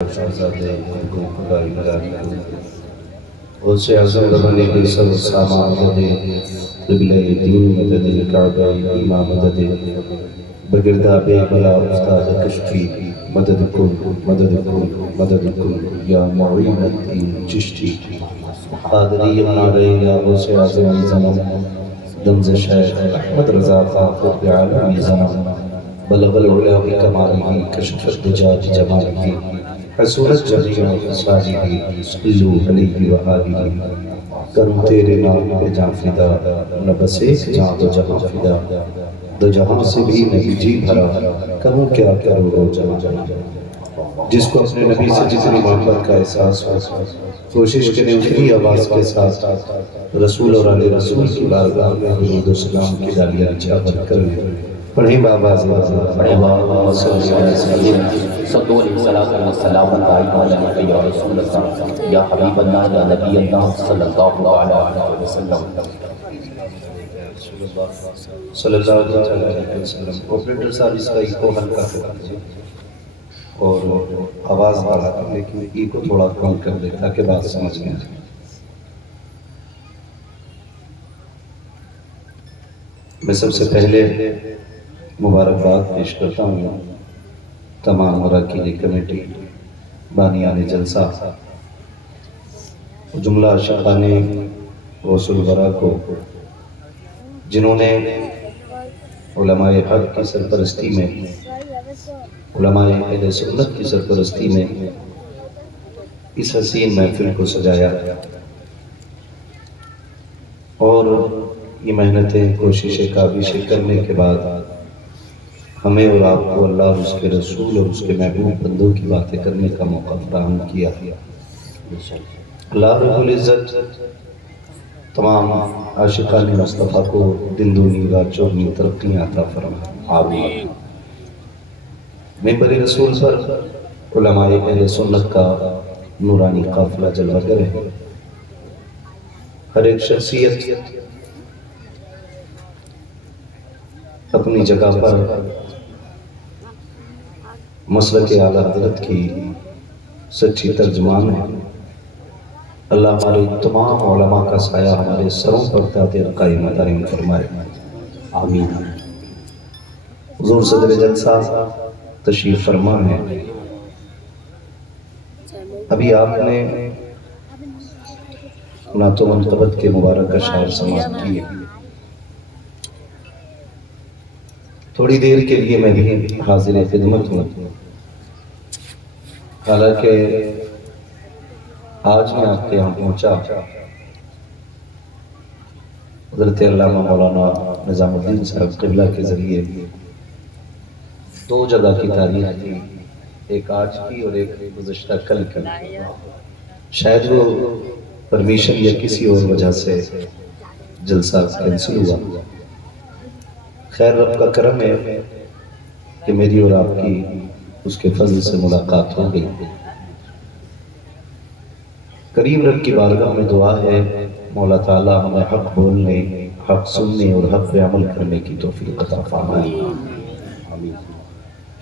شہزادے کو خدائی مداری غوث اعظم ربانی کی سب سامان مددے قبلہ دین مددے کعبہ امام مددے بگردہ بے بلا استاد کشفی مدد کن مدد کن مدد کن یا معین الدین چشتی قادری منارے یا غوث اعظم زمان دمز شیخ احمد رضا خان قطب عالمی زمان بلغ العلا بکمالہ کشف الدجاج جمالہ حسونت جمیع خصالہ صلو علیہ وآلہ کرم تیرے نام پہ جان فدا نہ بس ایک جان دو جہاں فدا دو جہاں سے بھی نبی جی بھرا کروں کیا کروں رو جہاں جس کو اپنے نبی سے جتنی محبت کا احساس ہو کوشش کریں اتنی آواز کے ساتھ رسول اور علیہ رسول کی بارگاہ میں درود و سلام کی ڈالیاں چاپت کر لیں پڑھیں بابا زیادہ پڑھیں بابا صلی اللہ علیہ وسلم صلو علیہ السلام علیہ یا رسول اللہ یا حبیب اللہ یا نبی اللہ صلی اللہ علیہ وسلم صلی اللہ علیہ وسلم آپریٹر صاحب اس کا ایکو ہلکا کر دیں اور آواز بڑھا کر لیکن ایکو تھوڑا کم کر دے تاکہ بات سمجھ میں آئے میں سب سے پہلے مبارکباد پیش کرتا ہوں تمام مراکین کمیٹی بانیان جلسہ جملہ عاشقان غوث الورا کو جنہوں نے علماء حق کی سرپرستی میں علماء اہل سنت کی سرپرستی میں اس حسین محفل کو سجایا اور یہ محنتیں کوششیں کاوشیں کرنے کے بعد ہمیں اور آپ کو اللہ اور اس کے رسول اور اس کے محبوب بندوں کی باتیں کرنے کا موقع فراہم کیا اللہ رب العزت تمام عاشقان مصطفیٰ کو دن دنی رات چوگنی ترقیاں عطا فرمائے آمین ممبر رسول پر علماء اہل سنت کا نورانی قافلہ جلوہ کرے ہر ایک شخصیت اپنی جگہ پر مسلک اعلیٰ حضرت کی سچی ترجمان ہے اللہ ہمارے تمام علماء کا سایہ ہمارے سروں پر تاثیر قائم دائم فرمائے آمین حضور صدر جلسہ تشریف فرما ہے ابھی آپ نے نعت و منقبت کے مبارک اشعار سماعت کیے تھوڑی دیر کے لیے میں بھی حاضر خدمت ہوں حالانکہ آج میں آپ کے یہاں پہنچا حضرت علامہ مولانا نظام الدین صاحب قبلہ کے ذریعے دو جگہ کی تاریخ تھی ایک آج کی اور ایک گزشتہ کل کی شاید وہ پرمیشن یا کسی اور وجہ سے جلسہ کینسل ہوا خیر رب کا کرم ہے کہ میری اور آپ کی اس کے فضل سے ملاقات ہو گئی کریم رب کی بارگاہ میں دعا ہے مولا تعالی ہمیں حق بولنے حق سننے اور حق پہ عمل کرنے کی توفیق عطا فرمائے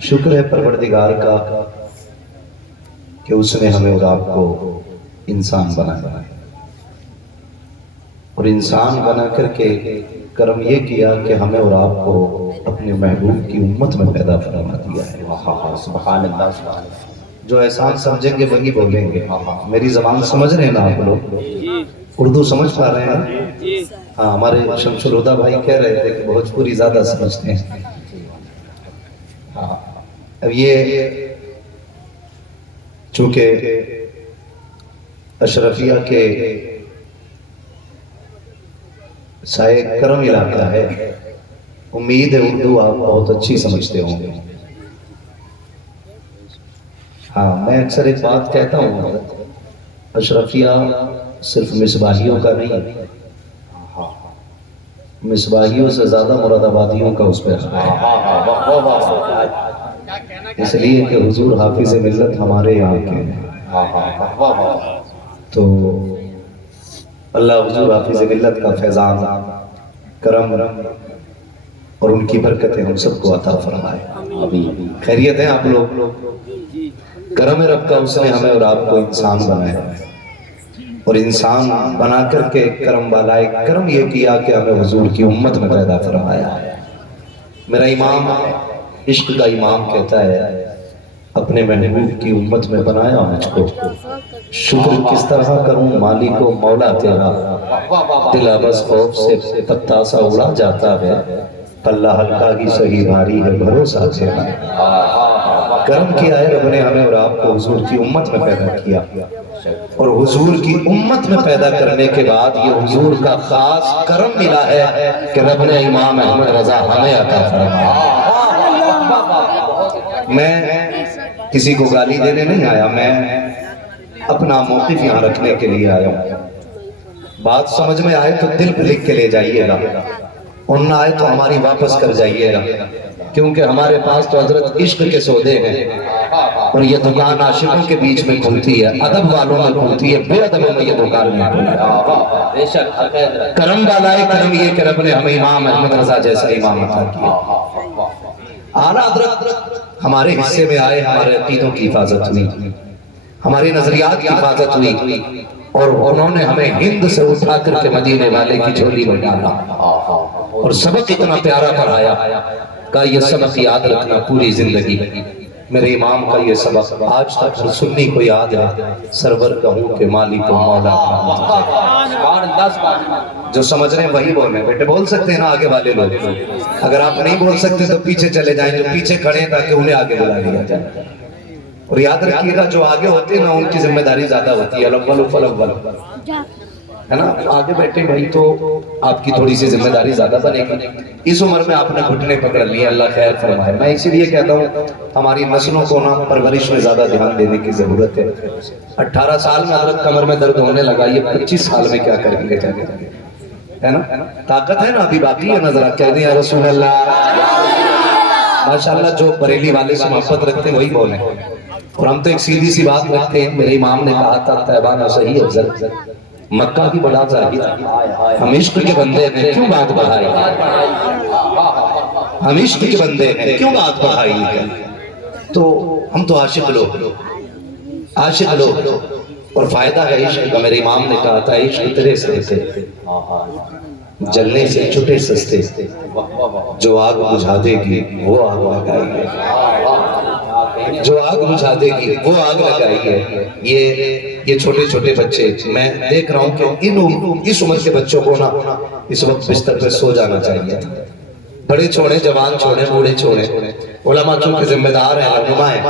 شکر ہے پروردگار کا کہ اس نے ہمیں اور آپ کو انسان بنایا اور انسان بنا کر کے کرم یہ کیا کہ ہمیں اور آپ کو اپنے محبوب کی امت میں پیدا فرما دیا ہے سبحان اللہ جو احسان سمجھیں گے وہی بولیں گے میری زبان سمجھ رہے ہیں نا آپ لوگ اردو سمجھ پا رہے ہیں ہاں ہمارے شمس الہدیٰ بھائی کہہ رہے تھے کہ بھوجپوری زیادہ سمجھتے ہیں اب یہ چونکہ اشرفیہ کے سائے کرم علاقہ ہے امید ہے اردو آپ بہت اچھی سمجھتے ہوں گے ہاں میں اکثر ایک بات کہتا ہوں اشرفیہ صرف مصباحیوں کا نہیں مصباحیوں سے زیادہ مراد آبادیوں کا اس پہ اس لیے کہ حضور حافظ ملت ہمارے یہاں کے ہیں تو اللہ حضور حافظ ملت کا فیضان کرم اور ان کی برکتیں ہم سب کو عطا فرمائے خیریت ہے آپ لوگ کرم رب کا اس نے ہمیں اور آپ کو انسان بنایا، اور انسان بنا کر کے کرم والا کرم یہ کیا کہ ہمیں حضور کی امت میں پیدا فرمایا۔ میرا امام عشق کا امام کہتا ہے اپنے محبوب کی امت میں بنایا مجھ کو، شکر کس طرح کروں مالک و مولا تیرا، دل ابس خوف سے پتا سا اڑا جاتا ہے، پلہ ہلکا ہی سہی بھاری ہے بھروسہ تیرا۔ کرم کیا ہے رب نے ہمیں اور آپ کو حضور کی امت میں پیدا کیا، اور حضور کی امت میں پیدا کرنے کے بعد یہ حضور کا خاص کرم ملا ہے کہ رب نے امام احمد رضا ہمیں عطا فرمایا۔ میں کسی کو گالی دینے نہیں آیا، میں اپنا موقف یہاں رکھنے کے لیے آیا ہوں۔ بات سمجھ میں آئے تو دل پہ لکھ کے لے جائیے گا، اور نہ آئے تو ہماری واپس کر جائیے گا، کیونکہ ہمارے پاس تو حضرت عشق کے سودے ہیں، اور یہ دکان عاشقوں کے بیچ میں کھلتی ہے، ادب والوں میں کھلتی ہے، بے ادبوں میں یہ دکان نہیں کھلتی۔ کرم والا ہے کرم یہ کہ رب نے ہمیں امام احمد رضا جیسا امام عطا کیا۔ اعلیٰ حضرت ہمارے حصے میں آئے، ہمارے عقیدوں کی حفاظت ہوئی، ہمارے نظریات کی حفاظت ہوئی، اور انہوں نے ہمیں ہند سے اٹھا کر کے مدینے والے کی جھولی میں ڈالا، اور سبق اتنا پیارا پڑھایا کہ یہ سبق یاد رکھنا پوری زندگی۔ میرے امام کا یہ سبق آج تک ہر سنی کو یاد ہے، سرور کہوں کہ مالک و مولا کا۔ جو سمجھ رہے ہیں وہی بولیں، بیٹے بول سکتے ہیں نا آگے والے لوگ، اگر آپ نہیں بول سکتے تو پیچھے چلے جائیں، جو پیچھے کھڑے ہیں تاکہ انہیں آگے بلا لیا جائے۔ اور یاد رکھیے گا جو آگے ہوتے ہیں نا ان کی ذمہ داری زیادہ ہوتی ہے، الاول فالاول، ہے نا؟ آگے بیٹھے بھائی تو آپ کی تھوڑی سی ذمہ داری زیادہ بنے گی۔ اس عمر میں آپ نے گھٹنے پکڑ لیے، اللہ خیر فرمائے۔ میں اسی لیے کہتا ہوں ہماری نسلوں کو نا پرورش میں زیادہ دھیان دینے کی ضرورت ہے۔ 18 سال میں حضرت کمر میں درد ہونے لگا، یہ 25 سال میں کیا کریں گے؟ ہے نا؟ طاقت ہے نا، ابھی باقی ہے نا، ذرا کہہ دیں یا رسول اللہ۔ ماشاءاللہ جو بریلی والے سے محبت رکھتے ہیں وہی بولیں، اور ہم تو ایک سیدھی سی بات رکھتے ہیں۔ میرے امام نے کہا تھا طیبہ صحیح افضل، مکہ کی بڑا ظاہر، ہم عشق کے بندے ہیں کیوں بات بڑھائی ہے، ہم عشق کے بندے ہیں کیوں بات بڑھائی ہے؟ تو ہم تو عاشق لوگ، عاشق لوگ، اور فائدہ ہے عشق کا۔ میرے امام نے کہا تھا عشق تیرے سستے، جلنے سے چھٹے سستے، جو آگ بجھا دے گی وہ آگ لگائی ہے، جو آگ بجھا دے گی وہ آگ لگائی ہے۔ یہ چھوٹے چھوٹے بچے، میں دیکھ رہا ہوں کہ اس عمر کے بچوں کو نا اس وقت بستر پہ سو جانا چاہیے تھا۔ بڑے چھوڑے، جوان چھوڑے، بوڑھے چھوڑے، علماء چونکہ ذمہ دار ہیں، رہنما ہیں،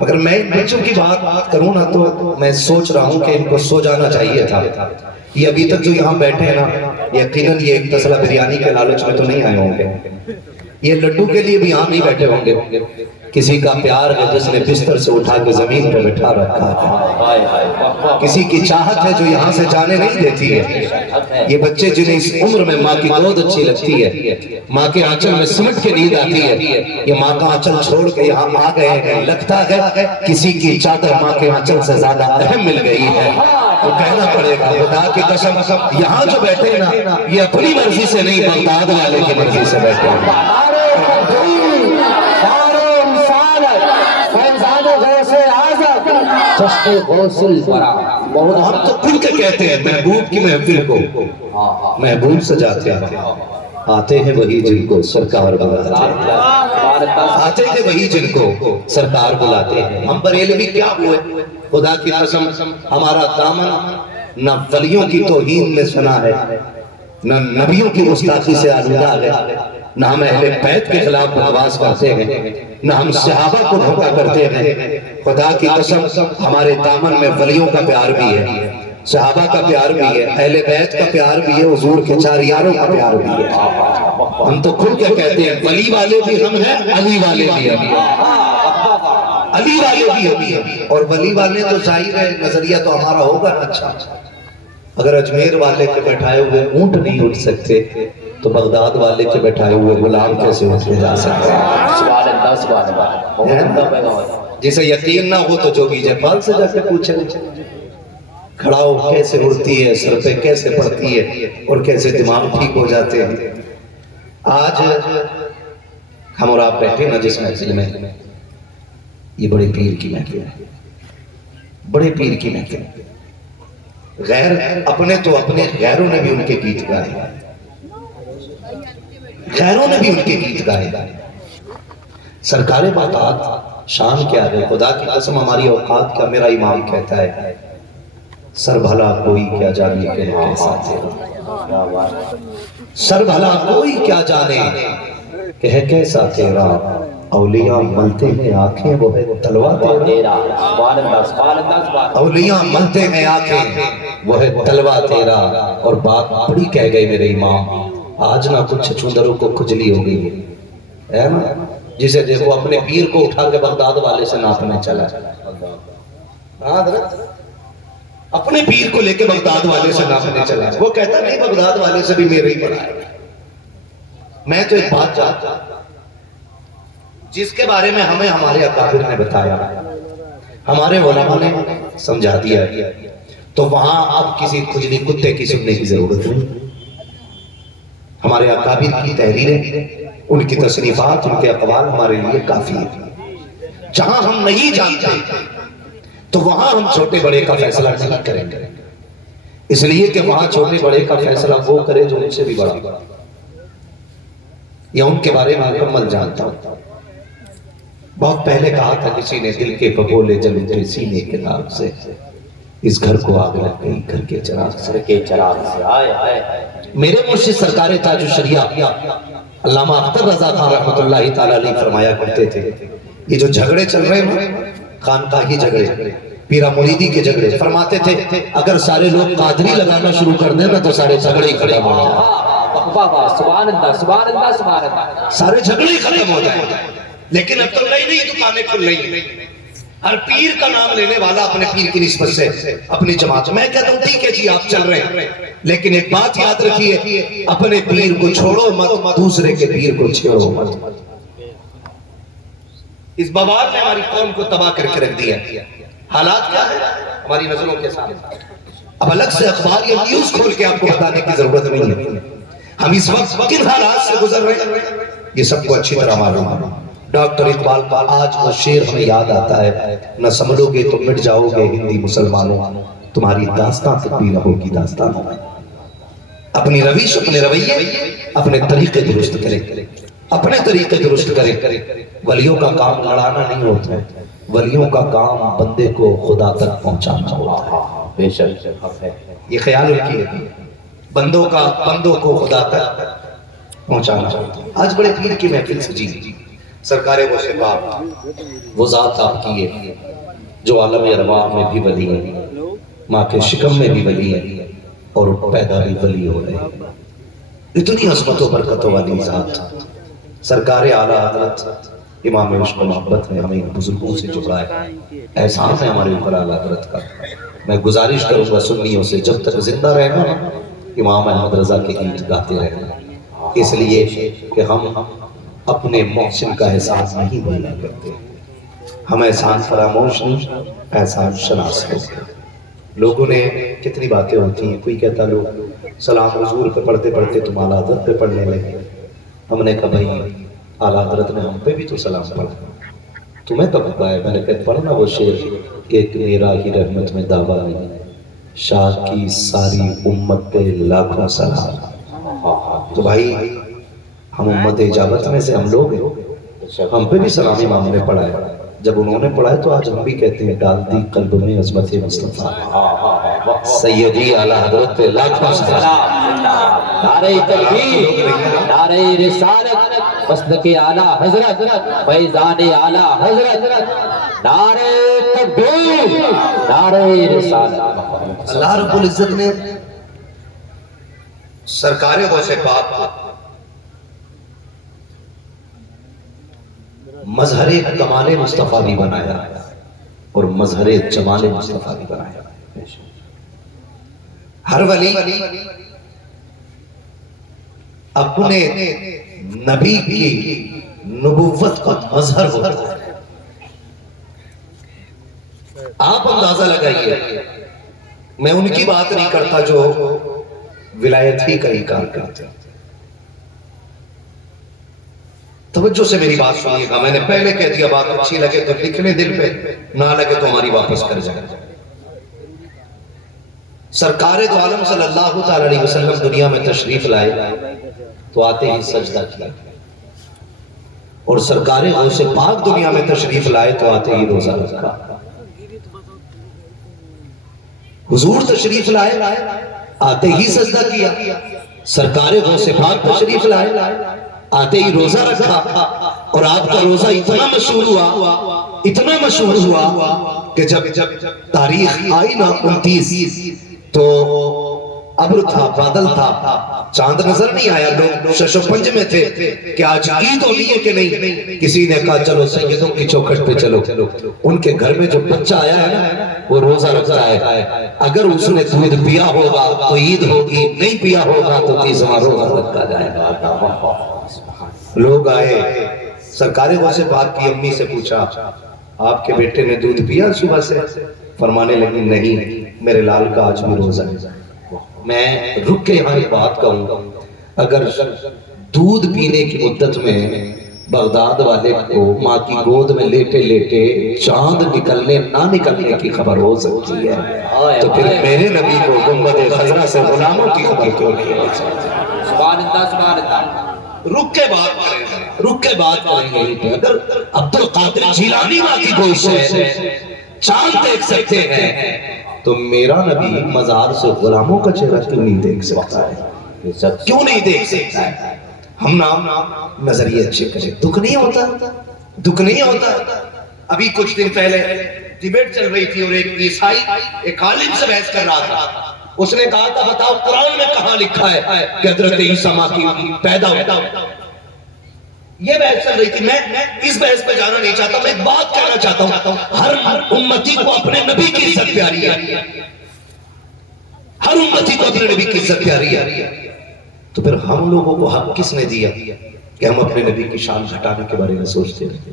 مگر میں ان بچوں کی بات کروں نا تو میں سوچ رہا ہوں کہ ان کو سو جانا چاہیے تھا۔ یہ ابھی تک جو یہاں بیٹھے ہیں نا، یقیناً یہ ایک تسلا بریانی کے لالچ میں تو نہیں آئے ہوں گے، یہ لڈو کے لیے بھی یہاں نہیں بیٹھے ہوں گے۔ کسی کا پیار ہے جس نے بستر سے اٹھا کے زمین پہ بٹھا رکھا ہے، کسی کی چاہت ہے جو یہاں سے جانے نہیں دیتی ہے۔ یہ بچے جنہیں اس عمر میں ماں کی گود اچھی لگتی ہے، ماں کے آنچل میں سمٹ کے نیند آتی ہے، یہ ماں کا آنچل چھوڑ کے یہاں آ گئے ہیں، لگتا ہے کسی کی چادر ماں کے آنچل سے زیادہ اہم مل گئی ہے۔ تو کہنا پڑے گا خدا کی قسم، یہاں جو بیٹھے نا یہ اپنی مرضی سے نہیں، بغداد والے کی مرضی سے بیٹھے ہیں۔ ہم تو کھل کے کہتے ہیں محبوب کی محفل کو محبوب سجاتے ہیں، آتے ہیں وہی جن کو سرکار بلاتے ہیں، آتے ہیں وہی جن کو سرکار بلاتے ہیں۔ ہم بریلوی کیا ہوئے؟ خدا کی قسم ہمارا دامن نہ ولیوں کی توہین میں سنا ہے، نہ نبیوں کی گستاخی سے آلودہ ہے، نہ ہم اہل بیت کے خلاف بکواس کرتے ہیں، نہ ہم صحابہ کو دھوکہ کرتے ہیں۔ خدا کی قسم ہمارے دامن میں ولیوں کا پیار بھی ہے، صحابہ کا پیار بھی ہے، اہل بیت کا پیار بھی ہے، حضور کے چار یاروں کا پیار بھی ہے۔ ہم تو کھل کے کہتے ہیں ولی والے بھی ہم ہیں، علی والے بھی ہم ہیں، علی والے بھی ہم ہیں۔ اور ولی والے تو ظاہر ہے نظریہ تو ہمارا ہوگا اچھا، اگر اجمیر والے کے بیٹھائے ہوئے اونٹ نہیں اٹھ سکتے تو بغداد والے کے بیٹھائے ہوئے غلام کیسے اٹھے جا سکتے ہیں؟ جسے یقین نہ ہو تو جوگی جیپال سے جا کے پوچھیں، کھڑا ہو کیسے اڑتی ہے، سر پہ کیسے پڑتی ہے، اور کیسے دماغ ٹھیک ہو جاتے ہیں۔ آج ہم اور آپ بیٹھے نا جس محفل میں، یہ بڑے پیر کی محفل ہے، بڑے پیر کی محفل ہے۔ غیر اپنے تو اپنے، غیروں نے بھی ان کے گیت گائے، غیروں نے بھی ان کے گیت گائے۔ سرکار باتات شان کیا ہے، خدا کی قسم ہماری اوقات کا میرا امام کہتا ہے سر بھلا کوئی کیا جانے کہ کیسا تیرا، سر بھلا کوئی کیا جانے کہ ہے کیسا تیرا، اولیاء ملتے ہیں آنکھیں وہ ہے تلوا تیرا، اولیاء ملتے ہیں آنکھیں وہ ہے تلوا تیرا۔ اور بات بڑی کہہ گئے میرے امام، آج نہ کچھ چھچھندروں کو کھجلی ہو گئی ہے نا، جسے دیکھو اپنے پیر کو اٹھا کے بغداد والے سے ناپنے چلا، اپنے پیر کو لے کے بغداد والے سے ناپنے چلا، وہ کہتا نہیں بغداد والے سے بھی میرے ہی پڑھا ہے۔ میں تو ایک بات جانتا جس کے بارے میں ہمیں ہمارے اکابر نے بتایا، ہمارے علماء نے سمجھا دیا، تو وہاں اب کسی کھجلی کتے کی سننے کی ضرورت نہیں۔ ہمارے اکابر کی تحریریں، ان کی تصنیفات، ان کے اقوال ہمارے لیے کافی ہیں۔ جہاں ہم نہیں جانتے تو وہاں ہم چھوٹے بڑے کا فیصلہ نہیں کریں گے، اس لیے کہ وہاں چھوٹے بڑے کا فیصلہ وہ کرے جو ان سے بھی بڑا، یا ان کے بارے میں مکمل جانتا ہوں۔ بہت پہلے کہا تھا کسی نے، دل کے بگولے جل اٹھے سینے کے داغ سے، اس گھر کو آگ لگ گئی گھر کے چراغ سے۔ میرے مرشد سرکار تاج الشریعہ علامہ اختر رضا خان رحمۃ اللہ تعالی علیہ فرمایا کرتے تھے، یہ جو جھگڑے چل رہے ہیں خانقاہی جھگڑے، پیرا مریدی کے جھگڑے، فرماتے تھے اگر سارے لوگ قادری لگانا شروع کر دیں نا تو سارے جھگڑے ہی ختم ہو جائیں، سبحان اللہ سبحان اللہ سبحان اللہ، سارے جھگڑے ہی ختم ہو جائیں۔ لیکن اب تو نئی نئی دکانیں کھل رہی ہیں، ہر پیر کا نام لینے والا اپنے پیر کی نسبت سے اپنی جماعت، میں کہتا ہوں ٹھیک ہے جی آپ چل رہے ہیں، لیکن ایک بات یاد رکھیے، اپنے پیر کو چھوڑو مت، دوسرے کے پیر کو چھوڑو مت۔ اس بوال نے ہماری قوم کو تباہ کر کے رکھ دیا، حالات کیا ہے ہماری نظروں کے سامنے، اب الگ سے اخبار یا نیوز کھول کے آپ کو بتانے کی ضرورت نہیں ہے، ہم اس وقت کن حالات سے گزر رہے ہیں یہ سب کو اچھی طرح معلوم ہے۔ ڈاکٹر اقبال کا آج وہ شعر ہمیں یاد آتا ہے، نہ سنبھلو گے تو مٹ جاؤ گے ہندی مسلمانوں، تمہاری داستان تک بھی نہ ہوگی داستان ہوگی۔ اپنی روش، اپنے رویے، اپنے طریقے درست کریں، اپنے طریقے درست کریں۔ ولیوں کا کام لڑانا نہیں ہوتا ہے، ولیوں کا کام بندے کو خدا تک پہنچانا ہوتا ہے۔ بے شک ہے، یہ خیال رکھیے، بندوں کو خدا تک پہنچانا ہوتا ہے۔ آج بڑے پیر کی محفل سجی، سرکار وہ شفاعت، وہ ذات آپ کی ہے جو عالم ارواح میں بھی ولی ہے، ماں کے شکم میں بھی ولی ہے، اور پیدا بھی ولی ہو رہے ہیں۔ اتنی عظمت و برکتوں والی ذات سرکار اعلیٰ حضرت امام عشق و محبت نے ہمیں ان بزرگوں سے جڑا ہے، احسان ہے ہمارے اوپر اعلیٰ حضرت کا۔ میں گزارش کروں گا سنیوں سے جب تک زندہ رہنا امام احمد رضا کے گیت گاتے رہنا، اس لیے کہ ہم اپنے محسن کا احسان نہیں بھولا کرتے، ہم احسان فراموش نہیں، احسان شناس ہوتے۔ لوگوں نے کتنی باتیں ہوتی ہیں، کوئی کہتا لوگ سلام حضور پہ پڑھتے پڑھتے تم اعلیٰ حضرت پہ پڑھنے لگے، ہم نے کہا بھائی اعلیٰ حضرت نے ہم پہ بھی تو سلام پڑھا، تمہیں کب پڑھا؟ میں نے کہا پڑھنا وہ شعر، ایک میرا ہی رحمت میں دعویٰ نہیں، شاہ کی ساری امت پہ لاکھوں سلام۔ تو بھائی ہم امت اجابت میں سے ہم لوگ ہیں، ہم پہ بھی سلام امام نے پڑھا ہے، جب انہوں نے پڑھا ہے تو آج ہم بھی کہتے ہیں ڈال دی قلب میں عظمت مصطفیٰ، سیدی اعلیٰ حضرت پہ لاکھوں سلام۔ نعرہ تکبیر، نعرہ رسالت، مسلک اعلیٰ حضرت، فیضان اعلیٰ حضرت، نعرہ تکبیر، نعرہ رسالت۔ اللہ رب العزت نے سرکار غوث پاک کو مظہر کمال مصطفیٰ بھی بنایا اور مظہر جمال مصطفیٰ بھی بنایا۔ ہر ولی اپنے نبی کی نبوت کا مظہر ہوتا ہے۔ آپ اندازہ لگائیے، میں ان کی بات نہیں کرتا جو ولایت ہی کا انکار کرتے، توجہ سے میری بات سنیے گا، میں نے پہلے کہہ دیا بات اچھی لگے تو لکھنے دل پہ، نہ لگے تو ہماری واپس کر جائے۔ سرکار دو عالم صلی اللہ تعالی علیہ وسلم دنیا میں تشریف لائے تو آتے ہی سجدہ کیا، اور سرکار غوث پاک دنیا میں تشریف لائے تو آتے ہی روزہ رکھا۔ حضور تشریف لائے آتے ہی سجدہ کیا، سرکار غوث پاک تشریف لائے آتے ہی روزہ رکھا، اور آپ کا روزہ اتنا مشہور ہوا کہ جب تاریخ آئی نا 29 تو ابر تھا، بادل تھا، چاند نظر نہیں آیا، لوگ شش و پنج میں تھے کہ آج عید ہونی ہے کہ نہیں۔ کسی نے کہا چلو سیدوں کی چوکھٹ پہ چلو، ان کے گھر میں جو بچہ آیا ہے نا وہ روزہ رکھتا ہے، اگر اس نے دودھ پیا ہوگا تو عید ہوگی، نہیں پیا ہوگا تو 30واں روزہ رکھا جائے گا۔ لوگ آئے، سرکار غوث پاک کی امی سے پوچھا آپ کے بیٹے نے دودھ پیا صبح سے؟ فرمانے لگی نہیں، میرے لال کا آج بھی روزہ ہے۔ میں رک کے یہاں ایک بات کہوں گا، اگر دودھ پینے کی مدت میں بغداد والے کو ماں کی گود میں لیٹے لیٹے چاند نکلنے نہ نکلنے کی خبر ہو سکتی ہے تو پھر میرے نبی کو گنبد خضرا سے غلاموں کی خبر کیوں نہیں ہو سکتی؟ سبحان اللہ سبحان اللہ۔ رک کے بات کریں گے۔ اگر عبد القادر جیلانی ماں کی گود سے چاند دیکھ سکتے ہیں تو میرا نبی مزار سے غلاموں کا چہرہ کیوں نہیں دیکھ سکتا ہے؟ کیوں نہیں دیکھ سکتا ہے؟ ہم نام نظریے اچھے کریں، دکھ نہیں ہوتا۔ ابھی کچھ دن پہلے ڈیبیٹ چل رہی تھی اور ایک عیسائی ایک عالم سے بحث کر رہا تھا، اس نے کہا تھا بتاؤ قرآن میں کہاں لکھا ہے کہ حضرت عیسیٰ ماں کی پیدا ہوتا۔ یہ بحث چل رہی تھی، میں اس بحث پہ جانا نہیں چاہتا، میں ایک بات کہنا چاہتا ہوں، ہر امتی کو اپنے نبی کی عزت پیاری ہے، ہر امتی کو اپنے نبی کی عزت پیاری ہے، تو پھر ہم لوگوں کو حق کس نے دیا کہ ہم اپنے نبی کی شان گھٹانے کے بارے میں سوچتے رہتے؟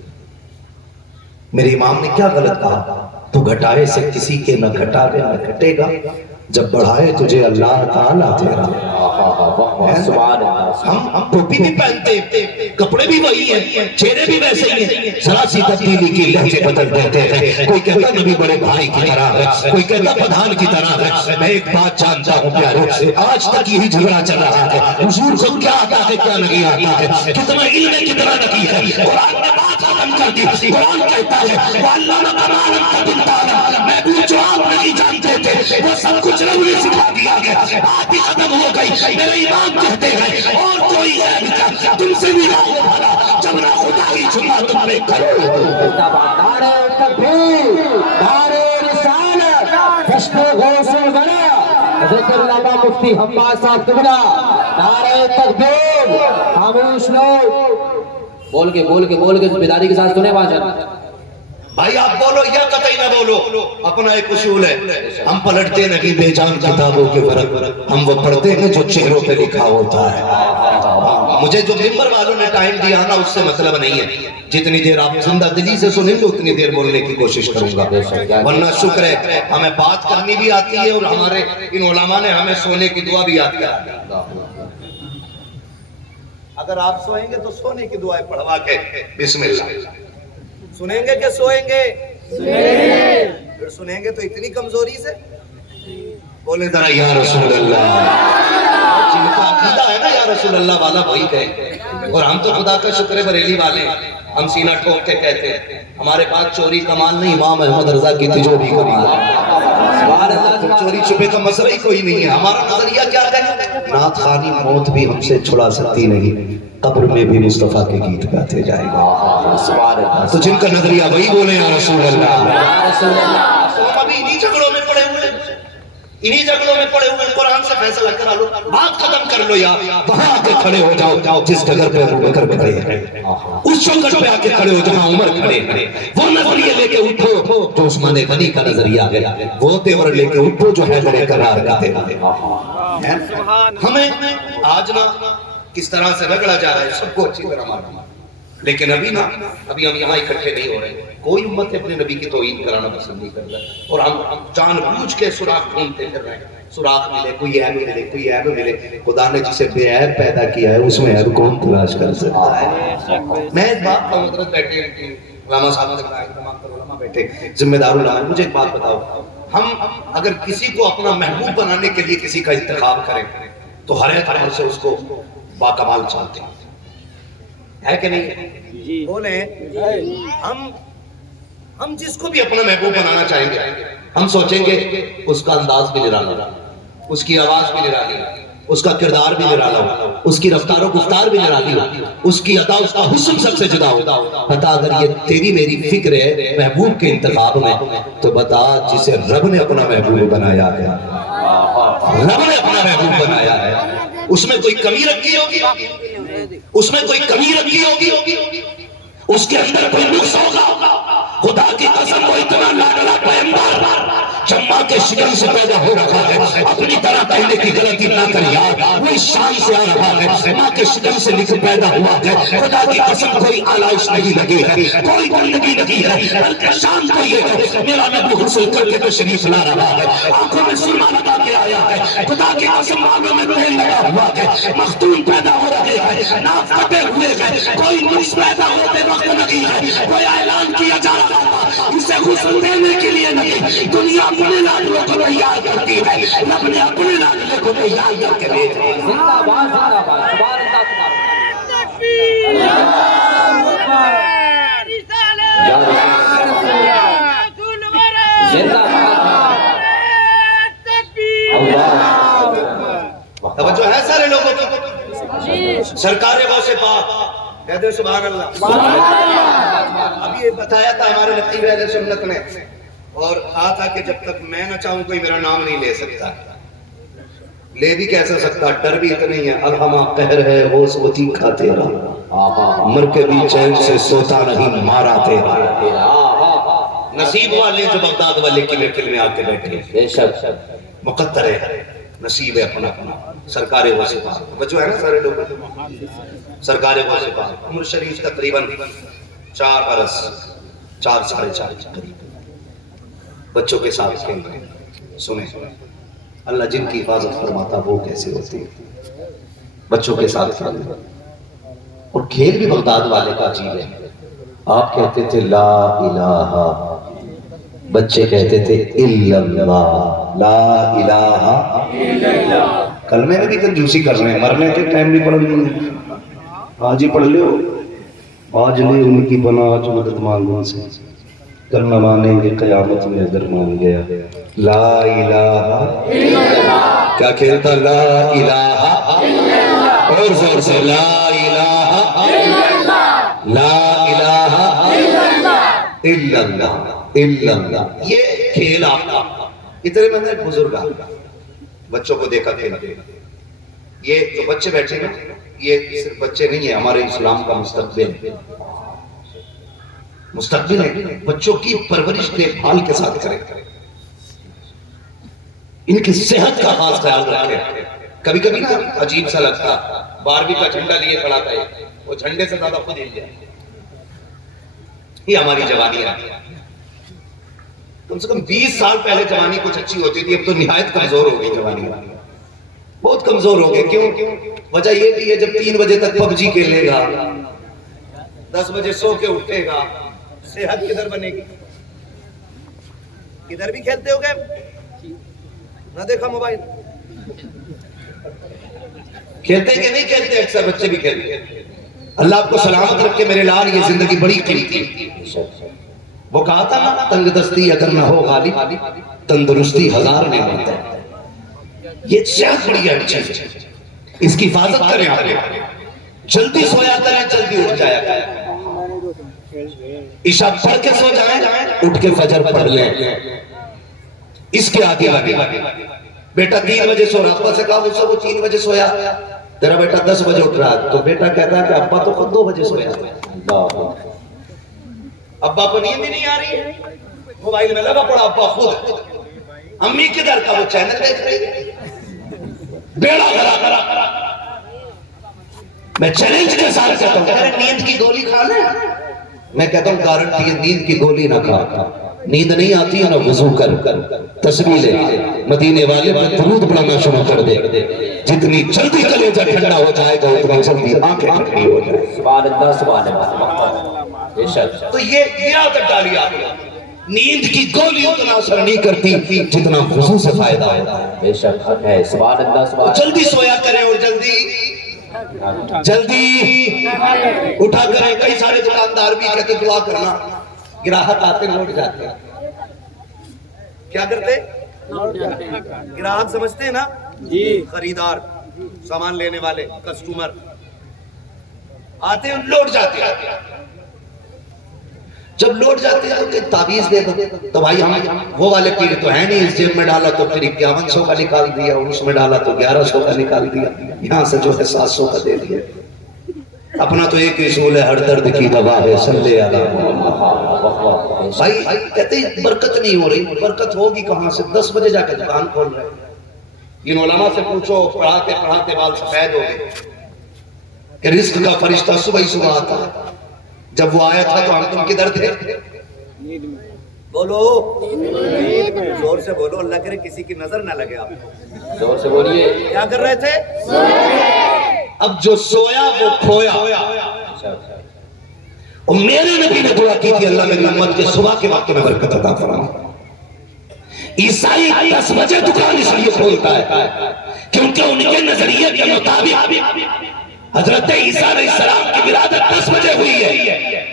میرے امام نے کیا غلط کہا؟ تو گھٹائے سے کسی کے نہ گھٹاوے نہ گھٹے گا، جب بڑھائے تجھے اللہ تعالیٰ تیرا۔ ہم ٹوپی بھی پہنتے، کپڑے بھی وہی ہیں، چہرے بھی ویسے ہی ہیں، ذرا سی تبدیلی کی لہجے بدل دیتے ہیں۔ کوئی کہتا نبی بڑے بھائی کی طرح ہے، کوئی کہتا پردھان کی طرح ہے۔ میں ایک بات جانتا ہوں پیارے، آج تک یہی جھگڑا چل رہا ہے، حضور کو کیا آتا ہے کیا نہیں آتا ہے، کتنا علم ہے کتنا نہیں ہے۔ قرآن نے بات ختم کر دی، قرآن کہتا ہے وَعَلَّمَ كَمَا لَمْ تَكُنْ تَعْلَمْ، محبوب جو آپ نہیں جانتے تھے وہ سب کچھ رب نے سکھا دیا گیا، بات بھی ختم ہو گئی۔ میرے امام کہتے ہیں اور کوئی ہے تم سے بھی نہ ہو بھلا، جب نہ خدا کی چنا تم نے کرو۔ نعرہ تکبیر، نعرہ رسالت، جشن غوث الورا، حضرت علامہ مفتی حماد صاحب قبلہ، نعرہ تکبیر۔ خاموش لوگ بول کے بیداری کے ساتھ سنیں باشد۔ بھائی آپ بولو یا قطعی نہ بولو، اپنا ایک اصول ہے، ہم پلٹتے نہیں بے جان کتابوں کے فرق، ہم وہ پڑھتے ہیں جو چہروں پہ لکھا ہوتا ہے۔ مجھے جو ممبر والوں نے ٹائم دیا نا اس سے مطلب نہیں ہے، جتنی دیر آپ زندہ دلی سے سنیں گے اتنی دیر بولنے کی کوشش کروں گا، ورنہ شکر ہے ہمیں بات کرنی بھی آتی ہے اور ہمارے ان علماء نے ہمیں سونے کی دعا بھی آتی ہے۔ اگر آپ سوئیں گے تو سونے کی دعائیں پڑھوا کے بسم اللہ سنیں گے کہ سوئیں گے؟ پھر سنیں گے تو اتنی کمزوری سے بولے ذرا یا رسول اللہ، جن کا عقیدہ ہے نا یا رسول اللہ والا وہی کہیں، اور ہم تو خدا کا شکر بریلی والے ہیں، ہم سینہ ٹھوک کے کہتے ہیں ہمارے پاس چوری کمال نہیں، امام احمد رضا کی تجوری کمال، چوری چھپے کا مسئلہ ہی کوئی نہیں ہے۔ ہمارا نظریہ کیا ہے؟ نعت خوانی موت بھی ہم سے چھڑا سکتی نہیں، قبر میں بھی مصطفیٰ کے گیت گاتے جائے گا، تو جن کا نظریہ وہی بولے یا رسول اللہ۔ ہم ابھی انہی جھگڑوں میں پڑے ہوئے قرآن سے فیصلہ کرا لو، بات ختم کر لو، یا وہاں آ کے کھڑے ہو جاؤ جس جگہ پہ ابو بکر کھڑے ہیں، اس چوکٹ پہ آ کے کھڑے ہو جہاں عمر کھڑے ہیں، وہ نظریہ لے کے اٹھو جو عثمان غنی کا نظریہ ہے، وہ تیور لے کے اٹھو جو حیدر کرار کا تیور ہے۔ ہمیں آج نا کس طرح سے رگڑا جا رہا ہے سب کو اچھی طرح معلوم ہے، لیکن ابھی ہم یہاں اکٹھے نہیں ہو رہے. کوئی امت اپنے نبی کی توہین کرانا پسند نہیں کرتا اور ہم جان بوجھ کے سراغ ڈھونڈتے پھر رہے ہیں. سراغ ملے، کوئی عیب ملے، کوئی عیب ملے. خدا نے جسے بے عیب پیدا کیا ہے اس میں عیب کون تلاش کر سکتا ہے؟ میں ایک بات کا مطلب بیٹھے علامہ صاحب نے بیٹھے ذمہ دار علماء، مجھے ایک بات بتاؤ، ہم اگر کسی کو اپنا محبوب بنانے کے لیے کسی کا انتخاب کریں تو ہر اعتبار سے اس کو باکمال چاہتے ہیں، ہے کہ نہیں؟ بولیں ہم جس کو بھی اپنا محبوب بنانا چاہیں گے ہم سوچیں گے اس کا انداز بھی نرالا، اس کی آواز بھی نرالی، اس کا کردار بھی نرالا ہو، اس کی رفتار و گفتار بھی نرالی ہو، اس کی عطا، اس کا حسن سب سے جدا ہو. بتا اگر یہ تیری میری فکر ہے محبوب کے انتخاب میں تو بتا جسے رب نے اپنا محبوب بنایا ہے، رب نے اپنا محبوب بنایا ہے، اس میں کوئی کمی رکھی ہوگی؟ اس میں کوئی کمی رکھی ہوگی؟ اس کے اندر کوئی نقص ہوگا؟ خدا کی قسم وہ اتنا لاڈلا پیغمبر جب ماں کے شکم سے پیدا ہو رہا ہے اپنی طرح کہنے کی غلطی نہ کر یار، وہ اس شان سے آ رہا ہے ماں کے شکم سے نکل پیدا ہوا ہے. خدا کی قسم کوئی آلائش نہیں لگی ہے، کوئی گندگی نہیں ہے، بلکہ شان تو یہ ہے میرا نبی غسل کر کے تشریف لا رہا ہے، آنکھوں میں سرما لگا کے آیا ہے، خدا کی قسم بالوں میں تیل لگا ہوا ہے، مختون پیدا ہو رہے ہیں، ناف کٹے ہوئے ہیں، کوئی نقص پیدا ہوتے وقت نہیں ہے، کوئی اعلان کیا جا رہا تھا اسے غسل دینے کے لیے نہیں، دنیا اپنے لاڈلوں کو تیار کرتی ہے، رب نے اپنے لاڈلے کو تیار کر کے بھیجا. زندہ باد، زندہ باد، سبحان اللہ. توجہ ہے سارے لوگوں کی؟ سرکار غوث پاک کہتے سبحان اللہ. اب یہ بتایا تھا ہمارے نقیب اہل سنت نے اور کہا تھا کہ جب تک میں نہ چاہوں کوئی میرا نام نہیں لے سکتا. لے بھی کیسا سکتا، ڈر بھی اتنا ہی ہے. الہما قہر ہے غوث و تیکھا تیرا، مر کے بھی چین سے سوتا نہیں مارا تیرا. نصیب والے جو بغداد والے کی محفل میں آ کے بیٹھے، بے شک مقدر ہے، نصیب ہے اپنا اپنا. سرکار غوث پاک بچو ہے نا سارے لوگ. سرکار غوث پاک عمر شریف تقریباً 4 برس 4 ساڑھے 4 قریب بچوں کے ساتھ کھیل رہے ہیں. سنیں اللہ جن کی حفاظت فرماتا وہ کیسے ہوتی ہے، بچوں کے ساتھ کھیل رہے ہیں. اور کھیل بھی بغداد والے کا عجیب ہے. آپ کہتے تھے لا الہ، بچے کہتے تھے الا اللہ، لا الہ الا اللہ. کلمے میں بھی کنجوسی کر رہے ہیں، مرنے کے ٹائم بھی پڑھ لیں، آج ہی پڑھ لو، آج لے ان کی بنا آج مدد مانگوں سے، کل نہ مانیں گے قیامت میں اگر مان گیا. لا الہ الا اللہ. کیا کھیلتا؟ لا الہ الا اللہ. اور زور سے لا الہ الا اللہ، لا الہ الا اللہ، الا اللہ، الا اللہ. یہ کھیل آپ کا اتنے میں ایک بزرگ بچوں کو دیکھا کھیل. یہ جو بچے بیٹھے نا یہ صرف بچے نہیں ہیں، ہمارے اسلام کا مستقبل ہے. بچوں کی پرورش دیکھ بھال کے ساتھ کریں، ان کی صحت کا خاص خیال رکھیں. کبھی کبھی نا عجیب سا لگتا 12ویں کا جھنڈا لیے کھڑا تھا، وہ جھنڈے سے زیادہ خود ہل گیا. یہ ہماری جوانی ہے. کم سے کم 20 سال پہلے جوانی کچھ اچھی ہوتی تھی، اب تو نہایت کمزور ہو گئی جوانی، بہت کمزور ہو گئے. کیوں؟ وجہ یہ بھی ہے جب 3 بجے تک پب جی کھیلے گا، 10 بجے سو کے اٹھے گا، صحت کدھر بنے گی؟ کدھر بھی کھیلتے ہو گئے نہ دیکھا موبائل کھیلتے کہ نہیں کھیلتے؟ اکثر بچے بھی کھیلتے. اللہ آپ کو سلامت رکھے میرے لال، یہ زندگی بڑی قیمتی. وہ کہا تھا نا تنگ دستی اگر نہ ہو غالب، تندرستی 1000 نعمت ہے. یہ صحت بڑی اچھی ہے، اس کی حفاظت کریں. آپ جلدی سویا کریں، جلدی اٹھ جایا کریں. عشاء پڑھ کے سو جائیں، اٹھ کے فجر پڑھ لیں. اس کے آگے لگے. بیٹا 3 بجے سو رہا، ابا سے کہا وہ 3 بجے سویا، تیرا بیٹا 10 بجے اٹھ رہا، تو بیٹا کہتا ہے کہ ابا تو خود 2 بجے سویا. ابا کو نیند ہی نہیں آ رہی ہے، موبائل میں لگا پڑا ابا خود. امی کدھر کا وہ چینل دیکھ رہی ہے، بیڑا گھرا. میں چیلنج کے ساتھ کہتا ہوں ارے نیند کی گولی کھا لیں، میں کہتا ہوں گارنٹی ہے نیند کی گولی نہ کھا، نیند نہیں آتی ہے نا وضو کر تسبیح لے مدینے والے پر درود پڑھنا شروع کر دے، جتنی جلدی کلیجہ ٹھنڈا ہو جائے گا اتنی جلدی آنکھیں ٹھنڈی ہو جائے گی۔ سبحان اللہ سبحان اللہ بے شک تو یہ عادت ڈالی آپ نے، نیند کی گولی اتنا اثر نہیں کرتی جتنا وضو سے فائدہ ہوتا ہے۔ بے شک حق ہے سبحان اللہ سبحان جلدی سویا کریں اور جلدی اٹھا کریں۔ کئی سارے دکاندار بھی کہتے دعا کرنا، گراہک آتے لوٹ جاتے ہیں، کیا کرتے؟ گراہک سمجھتے ہیں نا جی، خریدار سامان لینے والے کسٹمر آتے ہیں لوٹ جاتے ہیں، جب لوٹ جاتے ہیں تو کہ تعویذ دے دو، تو بھائی ہم وہ والے پیر تو ہیں نہیں، اس جیب میں ڈالا تو پھر 5100 کا نکال دیا اور اس میں ڈالا تو 1100 کا نکال دیا، یہاں سے جو ہے 700 کا دے دیا۔ اپنا تو ایک اصول ہے ہر درد کی دوا ہے صلی علی محمد۔ بھائی کہتے ہیں برکت نہیں ہو رہی، برکت ہوگی کہاں سے؟ 10 بجے جا کے دکان کھول رہے ہیں، ان علماء سے پوچھو پڑھاتے پڑھاتے بال سفید ہو گئے کہ رزق کا فرشتہ صبح ہی صبح آتا ہے، جب وہ آیا تھا تو ہم تم کدھر تھے؟ بولو زور سے بولو، اللہ کرے کسی کی نظر نہ لگے آپ کو، زور سے بولیے کیا کر رہے تھے؟ اب جو سویا وہ کھویا۔ اور میرے نبی نے دعا کی تھی اللہ میری امت کے صبح کے وقت میں برکت عطا فرما۔ عیسائی 10 بجے دکان اس لیے کھولتا ہے کیونکہ ان کے نظریے کے مطابق حضرت عیسیٰ علیہ السلام کی ولادت 10 بجے ہوئی ہے،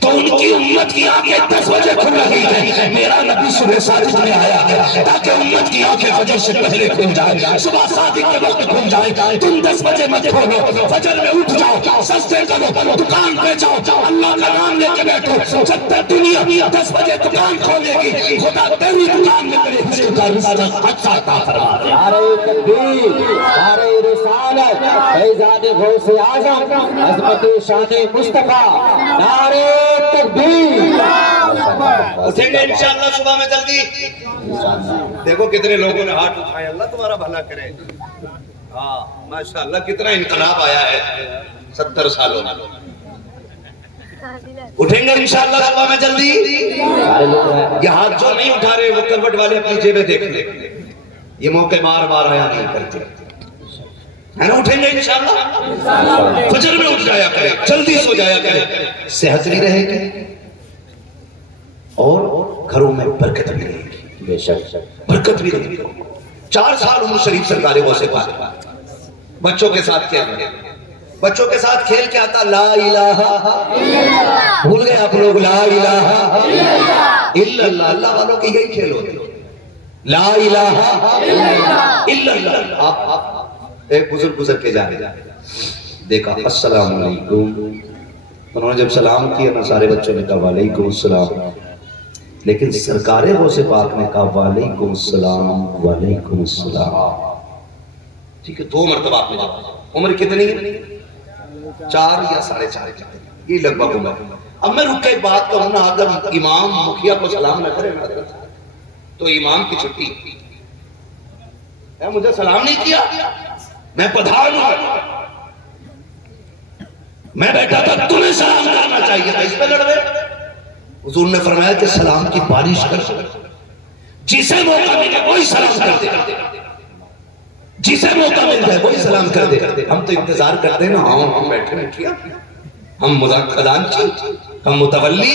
تو ان کی امت کی آنکھیں 10 بجے کھل رہی ہیں۔ میرا نبی صبح صادق میں آیا ہے تاکہ امت کی آنکھیں فجر سے پہلے کھل جائیں، صبح صادق کے وقت کھل جائیں۔ تم 10 بجے مت کھولو، فجر میں اٹھ جاؤ، سجدے کرو، دکان پہ جاؤ، اللہ کا نام لے کے بیٹھو۔ جب تک دنیا 10 بجے دکان کھولے گی خدا تیری دکان میں تیرے رزق کا رزق اچھا عطا فرما دے۔ نعرہ تکبیر، نعرہ رسالت، فیضان غوث اعظم، عظمت شان مصطفیٰ، نعرہ تکبیر۔ اٹھیں گے انشاءاللہ صبح میں جلدی۔ دیکھو کتنے لوگوں نے ہاتھ اٹھائے، اللہ تمہارا بھلا کرے۔ ہاں ماشاءاللہ کتنا انقلاب آیا ہے 70 سالوں میں۔ اٹھیں گے انشاءاللہ صبح میں جلدی۔ یہ ہاتھ جو نہیں اٹھا رہے وہ کروٹ والے اپنی جیبیں دیکھ لیں، یہ موقع بار بار آیا نہیں کرتے ہے نا۔ اٹھیں گے انشاءاللہ، فجر میں اٹھ جایا کرے، جلدی سو جایا کرے، صحت بھی رہے گی اور گھروں میں برکت بھی رہے گی، بے شک برکت بھی رہے گی۔ 4 سال عمر شریف سرکار غوث پاک بچوں کے ساتھ کھیل رہے، بچوں کے ساتھ کھیل کے آتا لا الہ، بھول گئے آپ لوگ لا الہ الا اللہ، اللہ والوں کے یہی کھیل ہوتے لا الہ الا اللہ۔ آپ ایک بزرگ گزر کے جا رہے، دیکھا السلام علیکم، انہوں نے جب سلام کیا نا سارے بچوں نے کہا وعلیکم السلام، لیکن سرکار غوث پاک نے کہا وعلیکم السلام وعلیکم السلام۔ ٹھیک ہے 2 مرتبہ آپ نے جب، عمر کتنی ہے؟ 4 یا 4.5، یہ لگ بھگ عمر۔ اب میں رک کے ایک بات کہوں نا، اگر امام مکھیا کو سلام نہ کرے نا تو امام کی چھٹی، مجھے سلام نہیں کیا، میں پدھان ہوں، میں بیٹھا تھا، تمہیں سلام کرنا چاہیے تھا، اس پہ لڑ گئے۔ حضور نے فرمایا کہ سلام کی بارش کر، جسے موقع ملے وہی سلام کر دے، جسے موقع مل جائے وہی سلام کر دے۔ ہم تو انتظار کرتے ہیں نا، ہم بیٹھے ہیں کیا، ہم خزانچی، ہم متولی،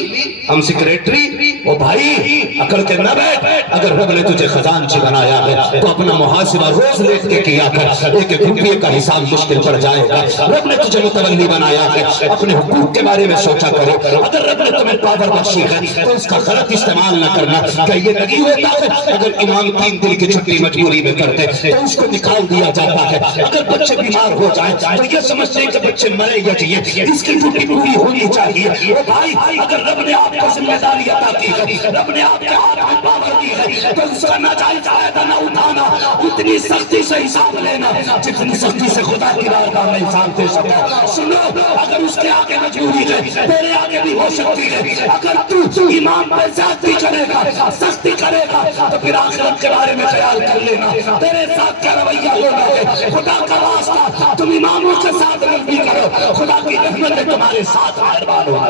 ہم سیکریٹری، وہ بھائی اکڑ کے نہ بیٹھ، اگر رب نے تجھے خزانچی بنایا ہے تو اپنا محاسبہ روز لیٹ کے کیا کر، ایک ایک روپیے کا حساب مشکل پڑ جائے گا۔ رب نے تجھے متولی بنایا ہے، اپنے حقوق کے بارے میں سوچا کرو، اگر رب نے تمہیں پاور بخشی ہے تو اس کا غلط استعمال نہ کرنا۔ کہ یہ نہیں ہوتا ہے اگر امام 3 دن کی چھٹی مجبوری میں کرتے تو اس کو نکال دیا جاتا ہے، اگر بچے بیمار ہو جائیں تو یہ سمجھتے ہیں کہ بچے مرے یا جیے، اس کی ڈیوٹی پوری ہونی چاہیے۔ او بھائی اگر رب نے آپ کو ذمہ داری عطا کی ہے، رب نے آپ کے ہاتھ میں پاور دی ہے، تو اس کا ناجائز فائدہ نہ اٹھانا، اتنی سختی سے حساب لینا جتنی سختی سے خدا کی بارگاہ میں حساب دے سکتا۔ سنو، اگر اس کے آگے مجبوری ہے، تیرے آگے بھی ہو سکتی ہے۔ اگر تو ایمان پہ زیادتی کرے گا، سختی کرے گا، تو پھر آخرت کے بارے میں خیال کر لینا تیرے ساتھ کیا رویہ ہونا ہے۔ خدا کا واسطہ تم اماموں کے ساتھ غلطی کرو، خدا کی رحمت تمہارے ساتھ مہربان ہوگا۔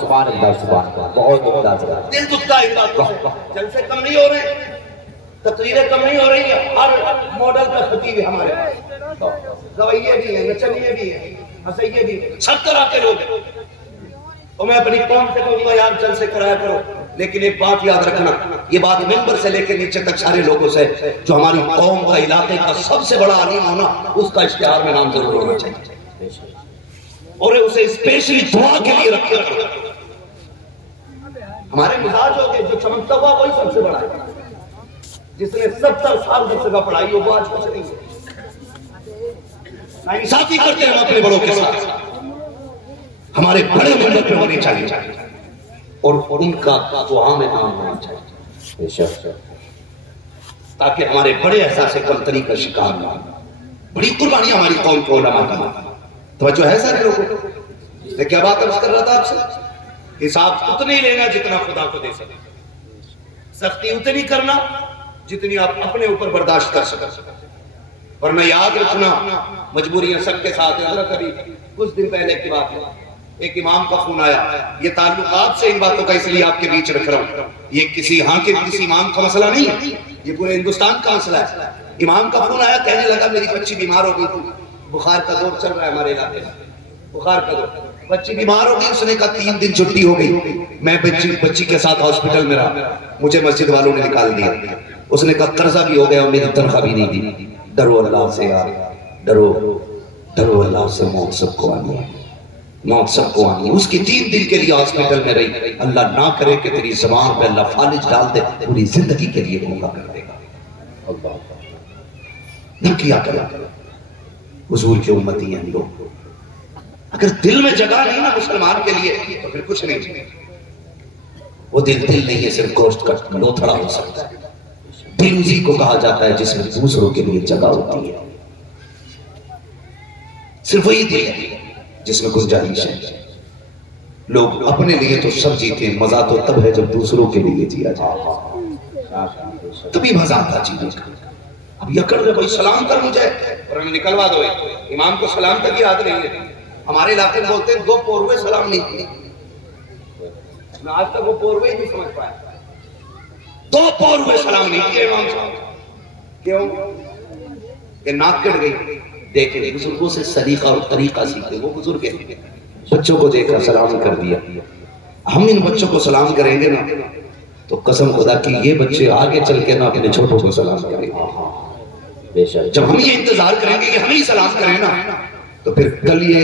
سبحان اللہ سبحان اللہ، بہت عمدہ جواب۔ دل دکھتا ہے اس بات سے، جلسے کم نہیں ہو رہے، تقریریں کم نہیں ہو رہی ہیں، ہر ماڈل کا خطیب ہے ہمارے پاس، گویے بھی ہیں، نچنیے بھی ہیں، ہسیے بھی ہیں، سب طرح کے لوگ ہیں۔ اور میں اپنی قوم سے کہوں گا یار جلسے کرایا کرو، لیکن ایک بات یاد رکھنا، یہ بات ممبر سے لے کے نیچے تک سارے لوگوں سے، جو ہماری قوم کا علاقے کا سب سے بڑا عالم ہونا، اس کا اشتہار میں نام ضرور ہونا چاہیے، اور اسے اسپیشلی دعا کے لیے رکھے رکھو۔ ہمارے مزاج ہو گئے، جو چمکتا ہوا وہی سب سے بڑا ہے، جس نے 70 سال جگہ پڑھائی ہو وہ آج کچھ نہیں ہے۔ انصافی کرتے ہیں ہم اپنے بڑوں کے ساتھ، ہمارے بڑے ممبر پہ ہونے چاہیے، اور ان کا دعا میں نام ہونا چاہیے، تاکہ ہمارے بڑے احساس کمتری کا شکار نہ ہوں۔ بڑی قربانی ہماری قوم کو علماء کا، توجہ ہے سارے لوگوں کو؟ میں کیا بات عرض کر رہا تھا آپ سے؟ حساب اتنا ہی لینا جتنا خدا کو دے سکے، سختی اتنی کرنا جتنی آپ اپنے اوپر برداشت کر سکتے، ورنہ یاد رکھنا مجبوریاں سب کے ساتھ ہیں۔ حضرت ابھی کچھ دن پہلے کی بات ہے، ایک امام کا فون آیا، یہ تعلقات سے ان باتوں کا اس لیے آپ کے بیچ رکھ رہا ہوں، یہ کسی ہاں کے کسی امام کا مسئلہ نہیں ہے، یہ پورے ہندوستان کا مسئلہ ہے۔ امام کا فون آیا، کہنے لگا میری بچی بیمار ہو گئی تھی، بخار کا دور چل رہا ہے ہمارے علاقے میں، بخار کا دور، بچی بیمار ہو گئی، اس نے کہا 3 دن چھٹی ہو گئی، میں بچی کے ساتھ ہاسپٹل میں رہا، مجھے مسجد والوں نے نکال دیا، اس نے کہا قرضہ بھی ہو گیا اور میری تنخواہ بھی نہیں دی۔ ڈرو اللہ سے یار، ڈرو اللہ سے، موت سب کو آنی ہے، موت سب کو آنی ہے۔ اس کی 3 دن کے لیے ہاسپٹل میں رہی، اللہ نہ کرے کہ تیری زبان پہ اللہ فالج ڈال دے، پوری زندگی کے لیے دھوکا کر دے گا۔ نہ کیا کرا، حضور کے امتی ہیں لوگ، اگر دل میں جگہ نہیں نا مسلمان کے لیے تو پھر کچھ نہیں، وہ دل نہیں ہے، صرف گوشت کا لوتھڑا ہو سکتا ہے۔ دل اسی کو کہا جاتا ہے جس میں دوسروں کے لیے جگہ ہوتی ہے، صرف وہی دل ہے جس میں گنجائش ہے۔ لوگ اپنے لیے تو سب جیتے ہیں، مزہ تو تب ہے جب دوسروں کے لیے جیا جائے، تبھی مزہ آتا جینے کا۔ اب یہ کر رہے بھائی سلام کر مجھے اور ہمیں نکلوا دو، امام کو سلام تک یاد نہیں ہے۔ ہمارے علاقے میں بولتے ہیں 2 پوروے سلام نہیں کی، میں آج تک وہ پوروے ہی نہیں سمجھ پایا، 2 پوروے سلام نہیں کیے امام صاحب، کیوں؟ کہ ناک کٹ گئی۔ دیکھیں بزرگوں سے سلیقہ اور طریقہ سیکھیں، وہ بزرگ ہیں، بچوں کو دیکھا سلام کر دیا۔ ہم ان بچوں کو سلام کریں گے نا تو قسم خدا کی یہ بچے آگے چل کے نا اپنے چھوٹوں کو سلام کریں گے۔ جب ہم یہ انتظار کریں گے کہ ہم ہی سلام کریں نا تو پھر کل یہ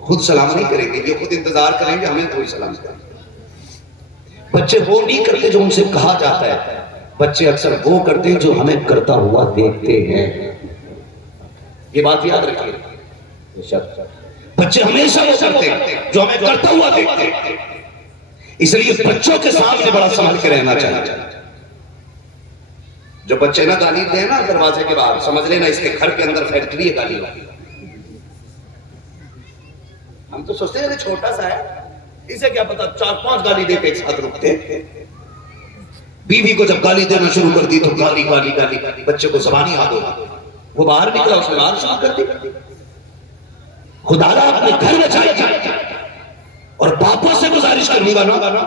خود سلام نہیں کریں گے، یہ خود انتظار کریں گے ہمیں کوئی سلام کریں گے۔ بچے وہ نہیں کرتے جو ان سے کہا جاتا ہے، بچے اکثر وہ کرتے ہیں جو ہمیں کرتا ہوا دیکھتے ہیں، یہ بات یاد رکھیے۔ بچے ہمیشہ وہ کرتے ہیں جو ہمیں کرتا ہوا دیکھتے ہیں، اس لیے بچوں کے سامنے بڑا سنبھل کے رہنا چاہیے۔ جو بچے نہ گالی دیں نا دروازے کے باہر، سمجھ لینا اس کے گھر کے اندر فیکٹری ہے گالی والی۔ ہم تو سوچتے ہیں چھوٹا سا ہے، اسے کیا پتا 4-5 گالی دے کے ایک ساتھ رکتے ہیں۔ بیوی کو جب گالی دینا شروع کر دی تو گالی گالی گالی، بچے کو زبانی یاد ہوگا، وہ باہر نکلا اس نے باہر شروع کر دی۔ خدا را اپنے گھر میں چاہیے، اور باپوں سے گزارش کروں گا نا،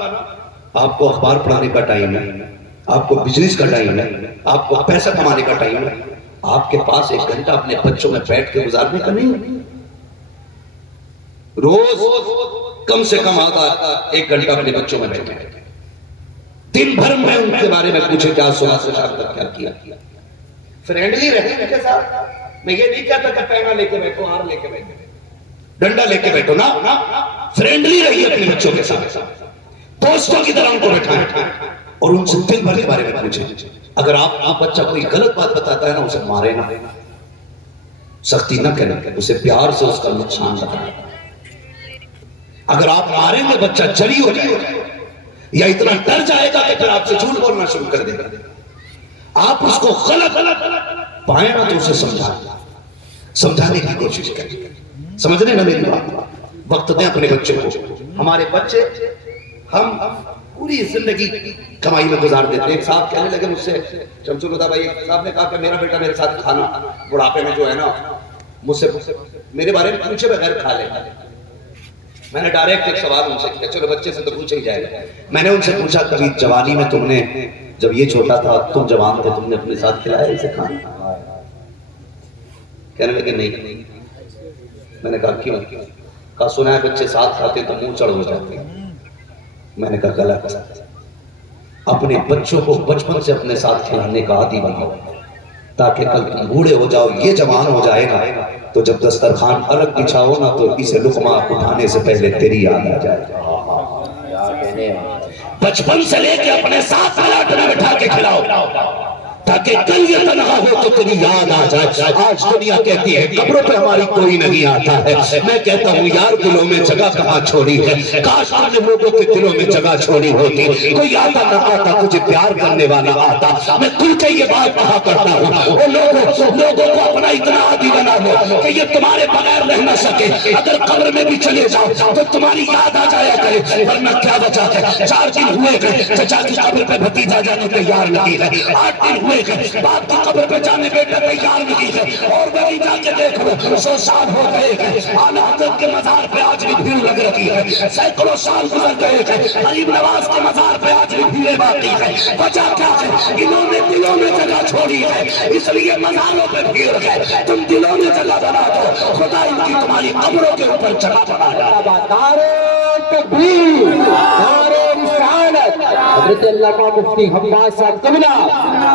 آپ کو اخبار پڑھانے کا ٹائم ہے، آپ کو بزنس کا ٹائم ہے، آپ کو پیسہ کمانے کا ٹائم ہے، آپ کے پاس 1 گھنٹہ اپنے بچوں میں بیٹھ کے گزارنے کا نہیں ہے۔ روز کم سے کم آدھا 1 گھنٹہ اپنے بچوں میں بیٹھے، دن بھر میں ان کے بارے میں پوچھے کیا صبح سے شام تک کیا کیا۔ فرینڈلی رہتے ان کے ساتھ، میں یہ نہیں کہتا کہ پینا لے کے بیٹھو، ہار لے کے بیٹھو، ڈنڈا لے کے بیٹھو نا، فرینڈلی رہیے اپنے بچوں کے ساتھ، دوستوں کی طرح ان کو بیٹھائیں اور ان سے دن بھر کے بارے میں پوچھیں۔ اگر آپ بچہ کوئی غلط بات بتاتا ہے نا اسے مارے نا، سختی نہ کریں، اسے پیار سے اس کا نقصان بتائیں۔ اگر آپ ماریں گے بچہ جری ہو جائے گا یا اتنا ڈر جائے گا کہ پھر آپ سے جھوٹ بولنا شروع کر دے گا۔ آپ اس کو غلط پائیں نا تو اسے سمجھانے کی کوشش کریں۔ سمجھ رہے نا میری بات؟ وقت دیں اپنے بچوں کو۔ ہمارے بچے ہم پوری زندگی کمائی میں گزار دیتے ہیں۔ ایک صاحب کہنے لگے مجھ سے، شمس الہدیٰ بھائی صاحب نے کہا کہ میرا بیٹا میرے ساتھ کھانا بڑھاپے میں جو ہے نا مجھ سے میرے بارے میں پوچھے بغیر کھا لے۔ میں نے ڈائریکٹ ایک سوال ان سے کیا، چلو بچے سے تو پوچھا ہی جائے گا۔ میں نے ان سے پوچھا کبھی جوانی میں تم نے، جب یہ چھوٹا تھا تم جوان تھے، تم نے اپنے ساتھ کھلایا اسے کھانا؟ کہنے لگے نہیں۔ میں نے کہا کیوں؟ کہا سنا ہے بچے ساتھ کھاتے تو منہ چڑھ ہو جاتے ہیں۔ میں نے کہا غلط، اپنے بچوں کو بچپن سے اپنے ساتھ کھلانے کا عادی بناؤ تاکہ کل تم بوڑھے ہو جاؤ، یہ جوان ہو جائے گا تو جب دسترخوان الگ بچھاؤ نا تو اسے لقمہ اٹھانے سے پہلے تیری یاد آ جائے۔ بچپن سے لے کے اپنے ساتھ پلاٹ میں بٹھا کے کھلاؤ تاکہ کل یہ تنہا ہو تو تیری یاد آ جائے۔ آج دنیا کہتی ہے قبروں پہ ہماری کوئی نہیں آتا ہے، میں کہتا ہوں یار دلوں میں جگہ کہاں چھوڑی ہے، کاش ہم نے لوگوں کے دلوں میں جگہ چھوڑی ہوتی، کوئی آتا نہ آتا تجھے پیار کرنے والا آتا۔ میں کھل کے یہ بات کہا کرتا ہوں، وہ لوگوں کو اپنا اتنا عادی بنا لو کہ یہ تمہارے بغیر رہ نہ سکے، اگر قبر میں بھی چلے جاؤ تو تمہاری یاد آ جایا کرے، ورنہ کیا بچا ہے؟ 4 دن ہوئے گئے چچا کی قبر پہ بھتیجا جانے تیار نہیں ہے، 8 دن ہوئے گئے باپ کی قبر پہ جانے بیٹا تیار نہیں ہے، اور کہیں جا کے دیکھ لو 100 سال ہو گئے ہیں، اعلیٰ حضرت کے مزار پہ آج بھی بھیڑ لگ رہی ہے، سینکڑوں سال گزر گئے ہیں، غریب نواز کے مزار پہ آج بھی بھیڑیں باقی ہے۔ وجہ کیا ہے؟ انہوں نے دلوں میں جگہ چھوڑی ہے، اس لیے مزاروں پہ بھیڑ ہے۔ تم دلوں میں جگہ بنا دو، خدا ان کی تمہاری قبروں کے اوپر جگہ بنا دے۔ نعرہ تکبیر، نعرہ رسالت، حضرت علامہ مفتی حفاظ صاحب قبلہ،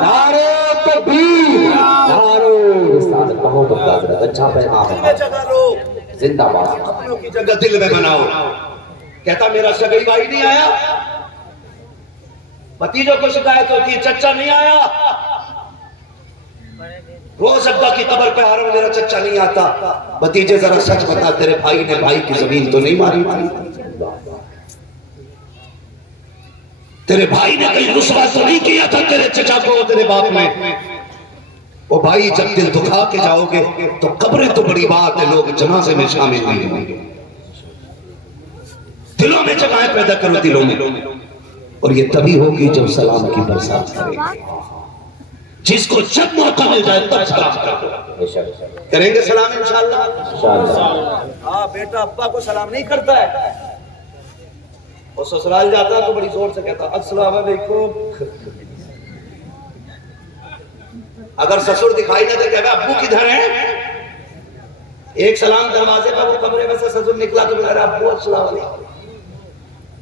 نعرہ تکبیر، نعرہ رسالت۔ بہت حضرت اچھا پیغام ہے، جگہ لو، زندہ باد۔ اپنوں کی جگہ دل میں بناؤ۔ کہتا میرا شگئی بھائی نہیں آیا، بھتیجوں کو شکایت ہوتی ہے چچا نہیں آیا، روز ابا کی قبر پہ آ رہا ہوں میرا چچا نہیں آتا۔ بھتیجے ذرا سچ بتا، تیرے بھائی نے بھائی کی زمین تو نہیں ماری تھی؟ تیرے بھائی نے کہیں رسوا تو نہیں کیا تھا تیرے چچا کو تیرے باپ نے؟ وہ بھائی جب دل دکھا کے جاؤ گے تو قبریں تو بڑی بات ہے، لوگ جنازے میں شامل نہیں ہوں گے۔ دلوں میں جگہیں پیدا کرو، دلوں میں، اور یہ تبھی ہوگی جب سلام کی برسات کریں گے۔ جس کو جب موقع مل جائے تب سلام کرو، کریں گے سلام انشاءاللہ۔ ہاں بیٹا ابا کو سلام نہیں کرتا ہے، اور سسرال جاتا ہے تو بڑی زور سے کہتا السلام علیکم۔ اگر سسر دکھائی نہ دے کہ ابو کدھر ہیں، ایک سلام دروازے پر وہ کمرے میں سے سسر نکلا تو میرا ابو السلام علیکم،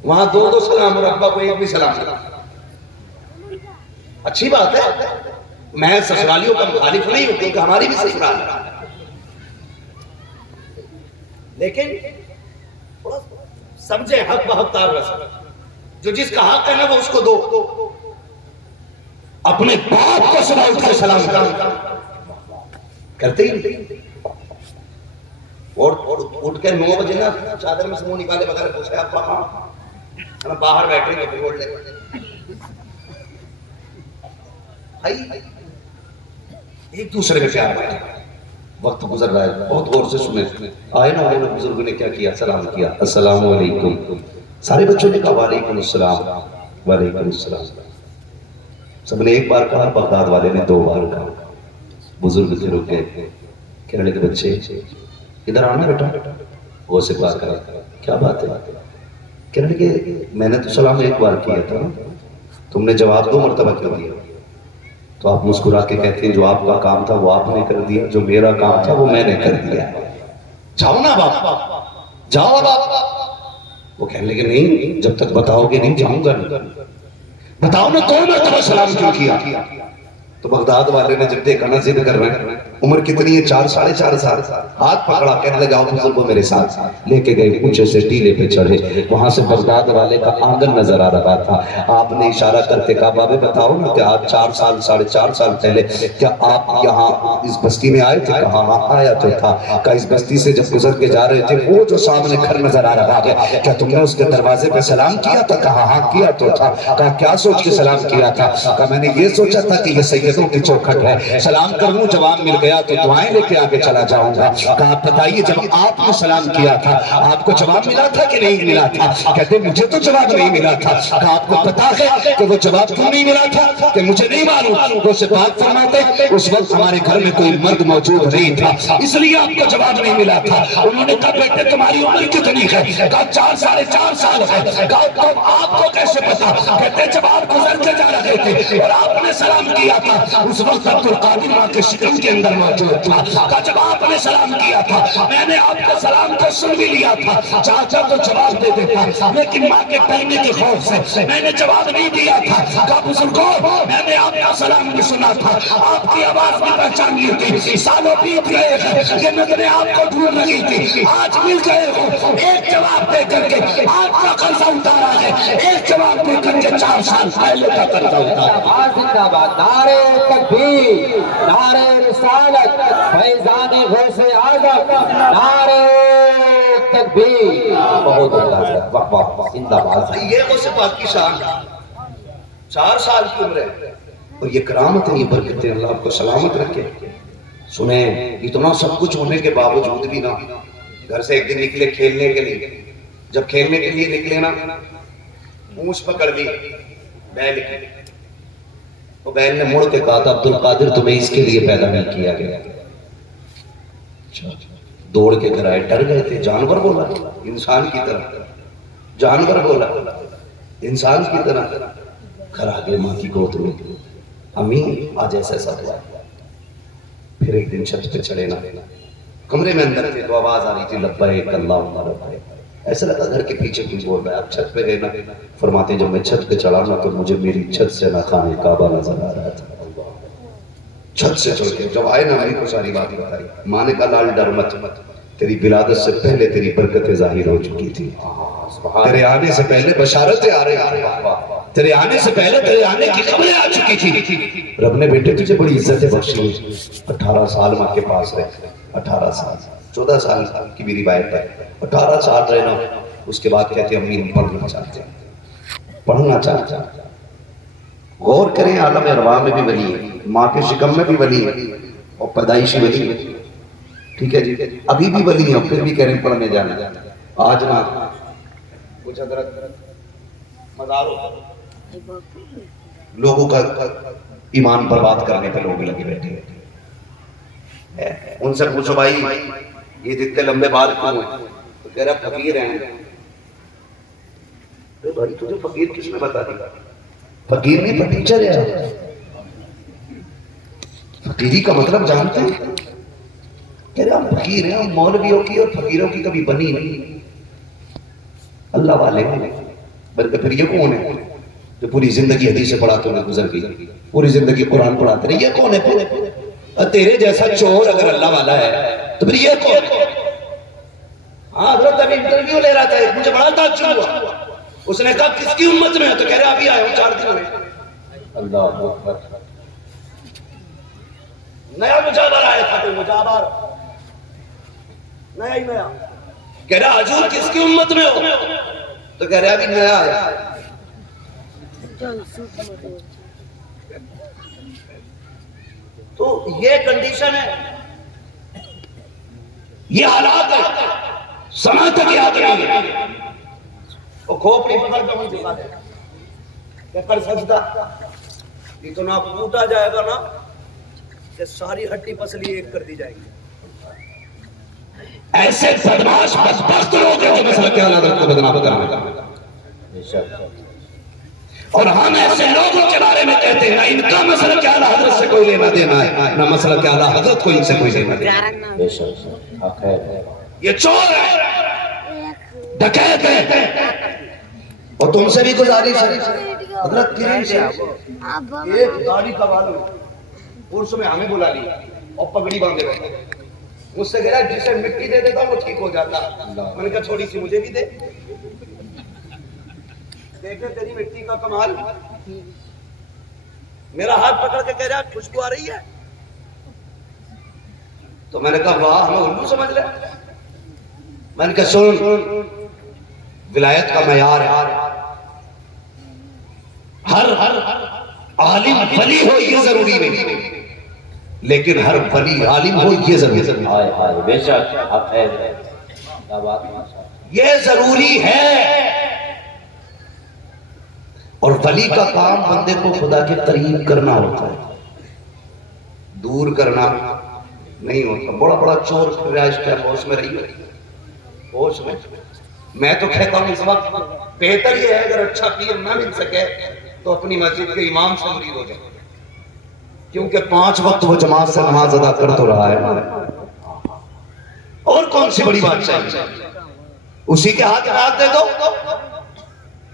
وہاں 2 سلام اور ابا کو ایک بھی سلام نہیں۔ اچھی بات ہے، میں سسرالیوں کا مخالف نہیں ہوں کیونکہ ہماری بھی سسرال ہے، لیکن سمجھے حق بحق تار رسل، جو جس کا حق ہے نا وہ اس کو دو۔ اپنے باپ کو صبح اٹھ کے سلام کرتے ہی نہیں، اور اٹھ کے 9 بجے نا چادر میں سے منہ نکالے بغیر پوچھے ابا کہاں، ہم باہر بیٹھے گے پھر لے ایک دوسرے میں پیار بیٹھے۔ وقت گزر رہا ہے، بہت غور سے سنیں۔ آئے نا بزرگ نے کیا کیا؟ سلام کیا، السلام علیکم۔ سارے بچوں نے کہا وعلیکم السلام، وعلیکم السلام۔ سب نے ایک بار کہا، بغداد والے نے 2 بار کہا۔ بزرگ سے رک گئے، کہنے لگے بچے ادھر آنا بیٹا، وہ سے بات کرا، کیا بات ہے؟ کہنے لگے میں نے تو سلام 1 بار کیا تھا، تم نے جواب 2 مرتبہ کیوں دیا؟ تو آپ مسکرا کے کہتے ہیں جو آپ کا کام تھا وہ آپ نے کر دیا، جو میرا کام تھا وہ میں نے کر دیا۔ جاؤ نا باپ، جاؤ باپ۔ وہ کہنے لگے نہیں، جب تک بتاؤ گے نہیں جاؤں گا نہیں۔ بتاؤ نا 2 مرتبہ سلام کیوں کیا؟ تو بغداد والے نے جب دیکھا نا ضد کر رہے ہیں عمر کتنی ہے؟ 4 ساڑھے 4 سال. ہاتھ پکڑا، کہنے لگا بزرگوں میرے ساتھ. لے کے گئے، اونچے سے ٹیلے پہ چڑھے. وہاں سے بغداد والے کا آنگن نظر آ رہا تھا. آپ نے اشارہ کر کے کہا بابے بتاؤ نا کہ آج 4 سال 4.5 سال پہلے کیا آپ یہاں اس بستی میں آئے تھے؟ کہا ہاں آیا تو تھا. کہا اس بستی سے جب گزر کے جا رہے تھے وہ جو سامنے گھر نظر آ رہا ہے کیا تم نے اس کے دروازے پہ سلام کیا تھا؟ کہا ہاں کیا تو تھا. کہا کیا سوچ کے سلام کیا تھا؟ کہا میں نے یہ سوچا تھا کہ یہ سیدوں کی چوکھٹ ہے، سلام کروں جواب مل گیا تو دعائیں لے کے آگے چلا جاؤں گا. کہا آپ بتائیے جب آپ نے سلام کیا تھا آپ کو جواب ملا تھا کہ نہیں ملا تھا؟ کہتے مجھے تو جواب نہیں ملا تھا. کہا آپ کو پتا ہے کہ وہ جواب کیوں نہیں ملا تھا؟ کہ مجھے نہیں معلوم. وہ سے بات فرماتے اس وقت ہمارے گھر میں کوئی مرد موجود نہیں تھا اس لیے آپ کو جواب نہیں ملا تھا. انہوں نے کہا بیٹے تمہاری عمر کتنی ہے؟ کہا 4 ساڑھے 4 سال ہے. کہا تو آپ کو کیسے پتا؟ کہتے جب آپ گزر کے جا رہے تھے اور آپ نے سلام کیا تھا اس وقت عبدالقادر ماں کے شکم کے اندر موجود تھا. کہا جب آپ نے سلام کیا تھا میں نے آپ کا سلام کو سن بھی لیا تھا، چاچا تو جواب دے دیتا لیکن ماں کے کہنے کے خوف سے میں نے جواب نہیں دیا تھا. کہا بزرگوں میں نے آپ کا سلام بھی سنا تھا، آپ کی آواز بھی پہچان لی تھی. سالوں بیت گئے ہیں کہ میں آپ کو ڈھونڈ رہی تھی، آج مل گئے ہو. ایک جواب دے کر کے آپ کا قرضہ اتارا ہے، ایک جواب دے کر کے 4 سال پہلے کا قرضہ اتارا. زندہ باد. نعرہ تکبیر، نعرہ رسالت، فیضان غوث اعظم، نعرہ تکبیر. بہت اللہ واہ واہ، زندہ باد. یہ غوث پاک کی شان، 4 سال کی عمر ہے اور یہ کرامت ہے، یہ برکت ہے. اللہ آپ کو سلامت رکھے. سنیں اتنا سب کچھ ہونے کے باوجود بھی نا گھر سے ایک دن نکلے کھیلنے کے لیے. جب کھیلنے کے لیے نکلے نا پونچھ پکڑ لی بیل کی. تو بیل نے مڑ کے کہا تھا عبدالقادر تمہیں اس کے لیے پیدا نہیں کیا گیا. دوڑ کے گھر آئے، ڈر گئے تھے. جانور بولا انسان کی طرح، جانور بولا انسان کی طرح. گھر آگے ماں کی گود میں، امی آج ایسا ایسا ہوا. پھر ایک دن چھت پہ چڑھے نا، کمرے میں اندر تھے تو آواز آ رہی تھی لبیک اللہم لبیک. ایسا لگا گھر کے پیچھے کوئی بول رہا ہے. اب چھت پہ گئے نا، فرماتے جب میں چھت پہ چڑھا نا تو مجھے میری چھت سے نہ خانہ کعبہ نظر آ رہا تھا. چھت سے چڑھ کے جب آئے نا میری کو ساری بات بتائی. ماں نے کہا لال ڈر مت، تیری ولادت سے پہلے تیری برکتیں ظاہر ہو چکی تھی، تیرے آنے سے پہلے بشارتیں آ رہی تھی، تیرے آنے سے پہلے تیرے آنے کی خبریں آ چکی تھی. رب نے بیٹے تجھے بڑی عزتیں بخشی. 18 سال ماں کے پاس رہے، 18 سال 14 سال کی میری بات ہے. 18 سال رہنا. اس کے بعد کہتے ہیں امی ہم پڑھنا چاہتے ہیں، پڑھنا چاہتے ہیں. غور کریں عالم ارواح میں بھی ولی ہے، ماں کے شکم میں بھی ولی ہے اور پیدائشی ولی ہے. ٹھیک ہے جی، ابھی بھی ولی ہیں پھر بھی کہہ رہے ہیں پڑھنے جانا. آج نا کچھ حضرت مزاروں لوگوں کا ایمان برباد کرنے پہ لوگ لگے بیٹھے ہیں. ان سے پوچھو بھائی یہ جتنے لمبے بال کیوں ہیں؟ تو کہہ رہا فقیر ہیں. بھائی تجھے فقیر کس نے بتا دیا؟ فقیر نہیں پر ٹیچر ہے. فقیری کا مطلب جانتے ہیں؟ کہہ رہا ہم فقیر ہیں، ہم مولویوں کی اور فقیروں کی کبھی بنی نہیں، اللہ والے ہیں. بلکہ پھر یہ کون ہے جو پوری زندگی حدیث پڑھاتے ہوئے گزر گئی، پوری زندگی قرآن پڑھاتے رہے؟ یہ کون ہے پھر؟ تیرے جیسا چور اگر اللہ والا ہے تو پھر یہ کون ہے؟ ہاں حضرت ابھی انٹرویو لے رہا تھا، مجھے بڑا تعجب ہوا. اس نے کہا کس کی امت میں ہے؟ تو کہہ رہا ابھی آیا ہوں 4 دن ہوئے. اللہ اکبر. نیا مجابر آیا تھا، کوئی مجابر نیا ہی نیا. کہہ رہا حضور کس کی امت میں ہو؟ تو کہہ رہا ابھی نیا آیا. تو یہ کنڈیشن ہے، یہ حالات ہے. سمجھ تک یاد نہیں ہے. وہ کھوپڑی پکڑ کے مجھے دکھا دے کہ کر سجدہ اتنا پوٹا جائے گا نا کہ ساری ہڈی پسلی ایک کر دی جائے گی. ایسے بدماش بدبخت لوگ ہیں جو مسئلہ کے حضرت کو بدنام کرنا. اور ہم ایسے لوگوں کے بارے میں کہتے ہیں نہ ان کا مسئلہ کے اعلیٰ حضرت سے کوئی لینا دینا ہے، نہ مسئلہ کے اعلیٰ حضرت کو ان سے کوئی لینا دینا ہے. یہ چور ہے، ڈکیت ہے. اور تم سے بھی گزارش ہے حضرت کریم سے ایک گاڑی کا والو پورس میں ہمیں بلا لی اور پگڑی باندھے رہے. مجھ سے کہہ رہا جسے مٹی دے دیتا وہ ٹھیک ہو جاتا. میں نے کہا تھوڑی سی مجھے بھی دے. دیکھیں تیری مٹی کا کمال. میرا ہاتھ پکڑ کے کہہ رہا خوشبو آ رہی ہے. تو میں نے کہا واہ ہمیں الو سمجھ رہے. میں نے کہا سن ولایت کا معیار ہے ہر عالم ولی ہو یہ ضروری نہیں لیکن ہر ولی عالم ہو یہ ضروری ہے. ہائے ہائے بے شک آپ ہے کیا بات ہے. یہ ضروری ہے. اور ولی کا کام بندے کو خدا کے قریب کرنا ہوتا ہے دور کرنا نہیں ہوتا. بڑا بڑا چور پھر رہا ہے اس کے ہوش میں رہی ہوش میں تو کہتا ہوں اس وقت بہتر یہ ہے اگر اچھا پیر نہ مل سکے تو اپنی مسجد کے امام سے مرید ہو جائے کیونکہ 5 وقت وہ جماعت سے نماز ادا کر تو رہا ہے. اور کون سی بڑی بات چاہیے. اسی کے ہاتھ دے دو.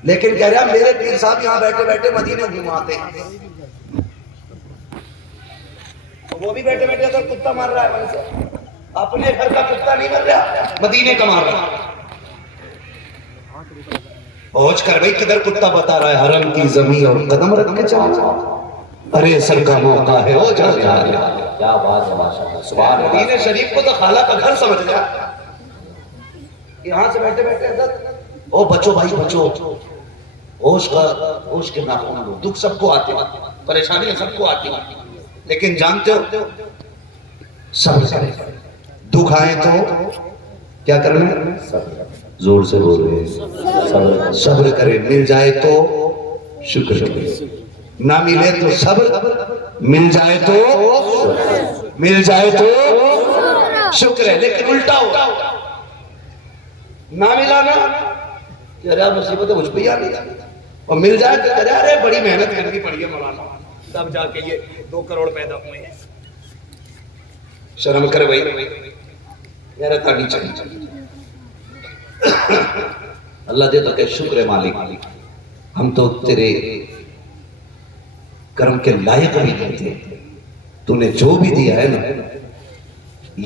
لیکن کہہ رہا میرے پیر صاحب یہاں بیٹھے بیٹھے مدینے گھماتے ہیں. وہ بھی بیٹھے بیٹھے اگر کتا مار رہا ہے من سے اپنے گھر کا کتا نہیں مر رہا مدینے کا مار رہا. پہنچ کر بھائی کدھر کتا بتا رہا ہے حرم کی زمین اور قدم رکھ کے چلا. ارے سر کا موقع ہے ہو جا کیا بات ہے ماشاءاللہ سبحان اللہ. مدینے شریف کو تو خالہ کا گھر سمجھ لیا. یہاں سے بیٹھے بیٹھے حضرت او بچو بھائی بچو ہوش کے ناخن لو. دکھ سب کو آتے پریشانیاں سب کو آتی لیکن جانتے ہو صبر کریں. دکھ آئے تو کیا کرنا ہے زور سے بول رہے صبر کرے. مل جائے تو شکر کرے نہ ملے تو صبر مل جائے تو شکر ہے. لیکن الٹا ہوا نہ ملا نا کہہ رہا مصیبت مجھ پہ آ گئی اور مل جائے تو کہہ رہا ارے بڑی محنت کرنی پڑی ہے مولانا تب جا کے یہ 2 کروڑ پیدا ہوئے ہیں. شرم کرے بھائی میرا تانی چاہیے. اللہ دے تو کہ شکر ہے مالک ہم تو تیرے کرم کے لائق بھی نہیں تھے. تو نے جو بھی دیا ہے نا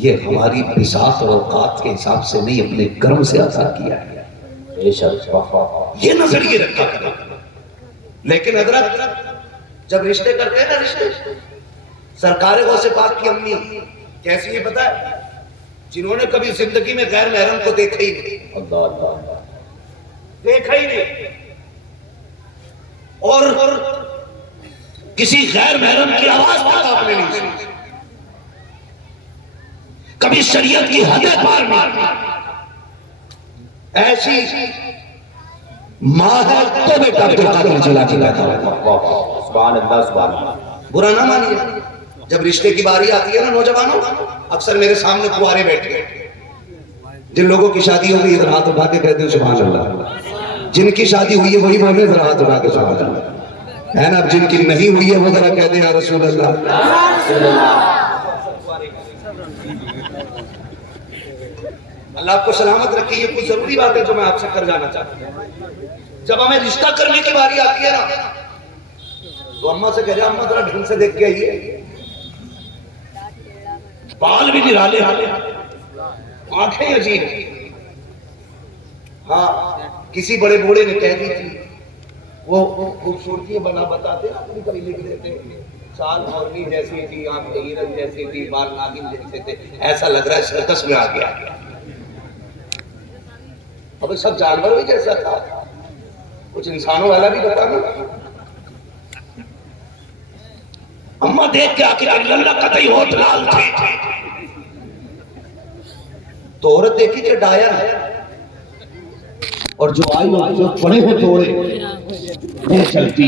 یہ ہماری بساط اور اوقات کے حساب سے نہیں اپنے کرم سے عطا کیا ہے. بے شک یہ نظریے رکھا کرنا. لیکن حضرت جب رشتے کرتے ہیں نا رشتے سرکار غوث پاک کی امی کیسی ہے پتہ ہے جنہوں نے کبھی زندگی میں غیر محرم کو دیکھا ہی نہیں. اللہ اللہ دیکھا ہی نہیں اور کسی غیر محرم کی آواز تک آپ نے نہیں سنی. کبھی شریعت کی حدیں پار نہیں. ایسی ماں ہے تو بیٹا عبد القادر جیلانی پیدا ہوا. سبحان اللہ سبحان اللہ. برا نہ مانیے. جب رشتے کی باری آتی ہے نا نوجوانوں اکثر میرے سامنے کنوارے بیٹھے جن لوگوں کی شادی ہو گئی ادھر ہاتھ اٹھا کے کہتے ہیں سبحان اللہ. جن کی شادی ہوئی ہے وہی بولے ذرا ہاتھ اٹھا کے سبحان اللہ ہے نا. اب جن کی نہیں ہوئی ہے وہ ذرا کہتے ہیں یا رسول اللہ. اللہ آپ کو سلامت رکھے. یہ کچھ ضروری بات ہے جو میں آپ سے کر جانا چاہتا ہوں. جب ہمیں رشتہ کرنے کی باری آتی ہے نا تو اماں سے کہہ رہے اماں ذرا ڈھنگ سے دیکھ کے آئیے. بال بھی نرالے آنکھیں عجیب. ہاں کسی بڑے بوڑھے نے کہہ دی تھی وہ خوبصورتی بنا بتاتے اپنی کبھی لکھ دیتے سال مورنی جیسی تھی آنکھیں ہرن جیسی تھی بال ناگن جیسے تھے ایسا لگ رہا ہے سرکس میں آ گیا. اب سب جانور بھی جیسا تھا کچھ انسانوں والا بھی بتانا. اماں دیکھ کے آخر اللہ قطعی ہوت لال تھے تو عورت دیکھی کہ ڈایا ہے اور جو آئی جو پڑے ہوئے توڑے لے چلتی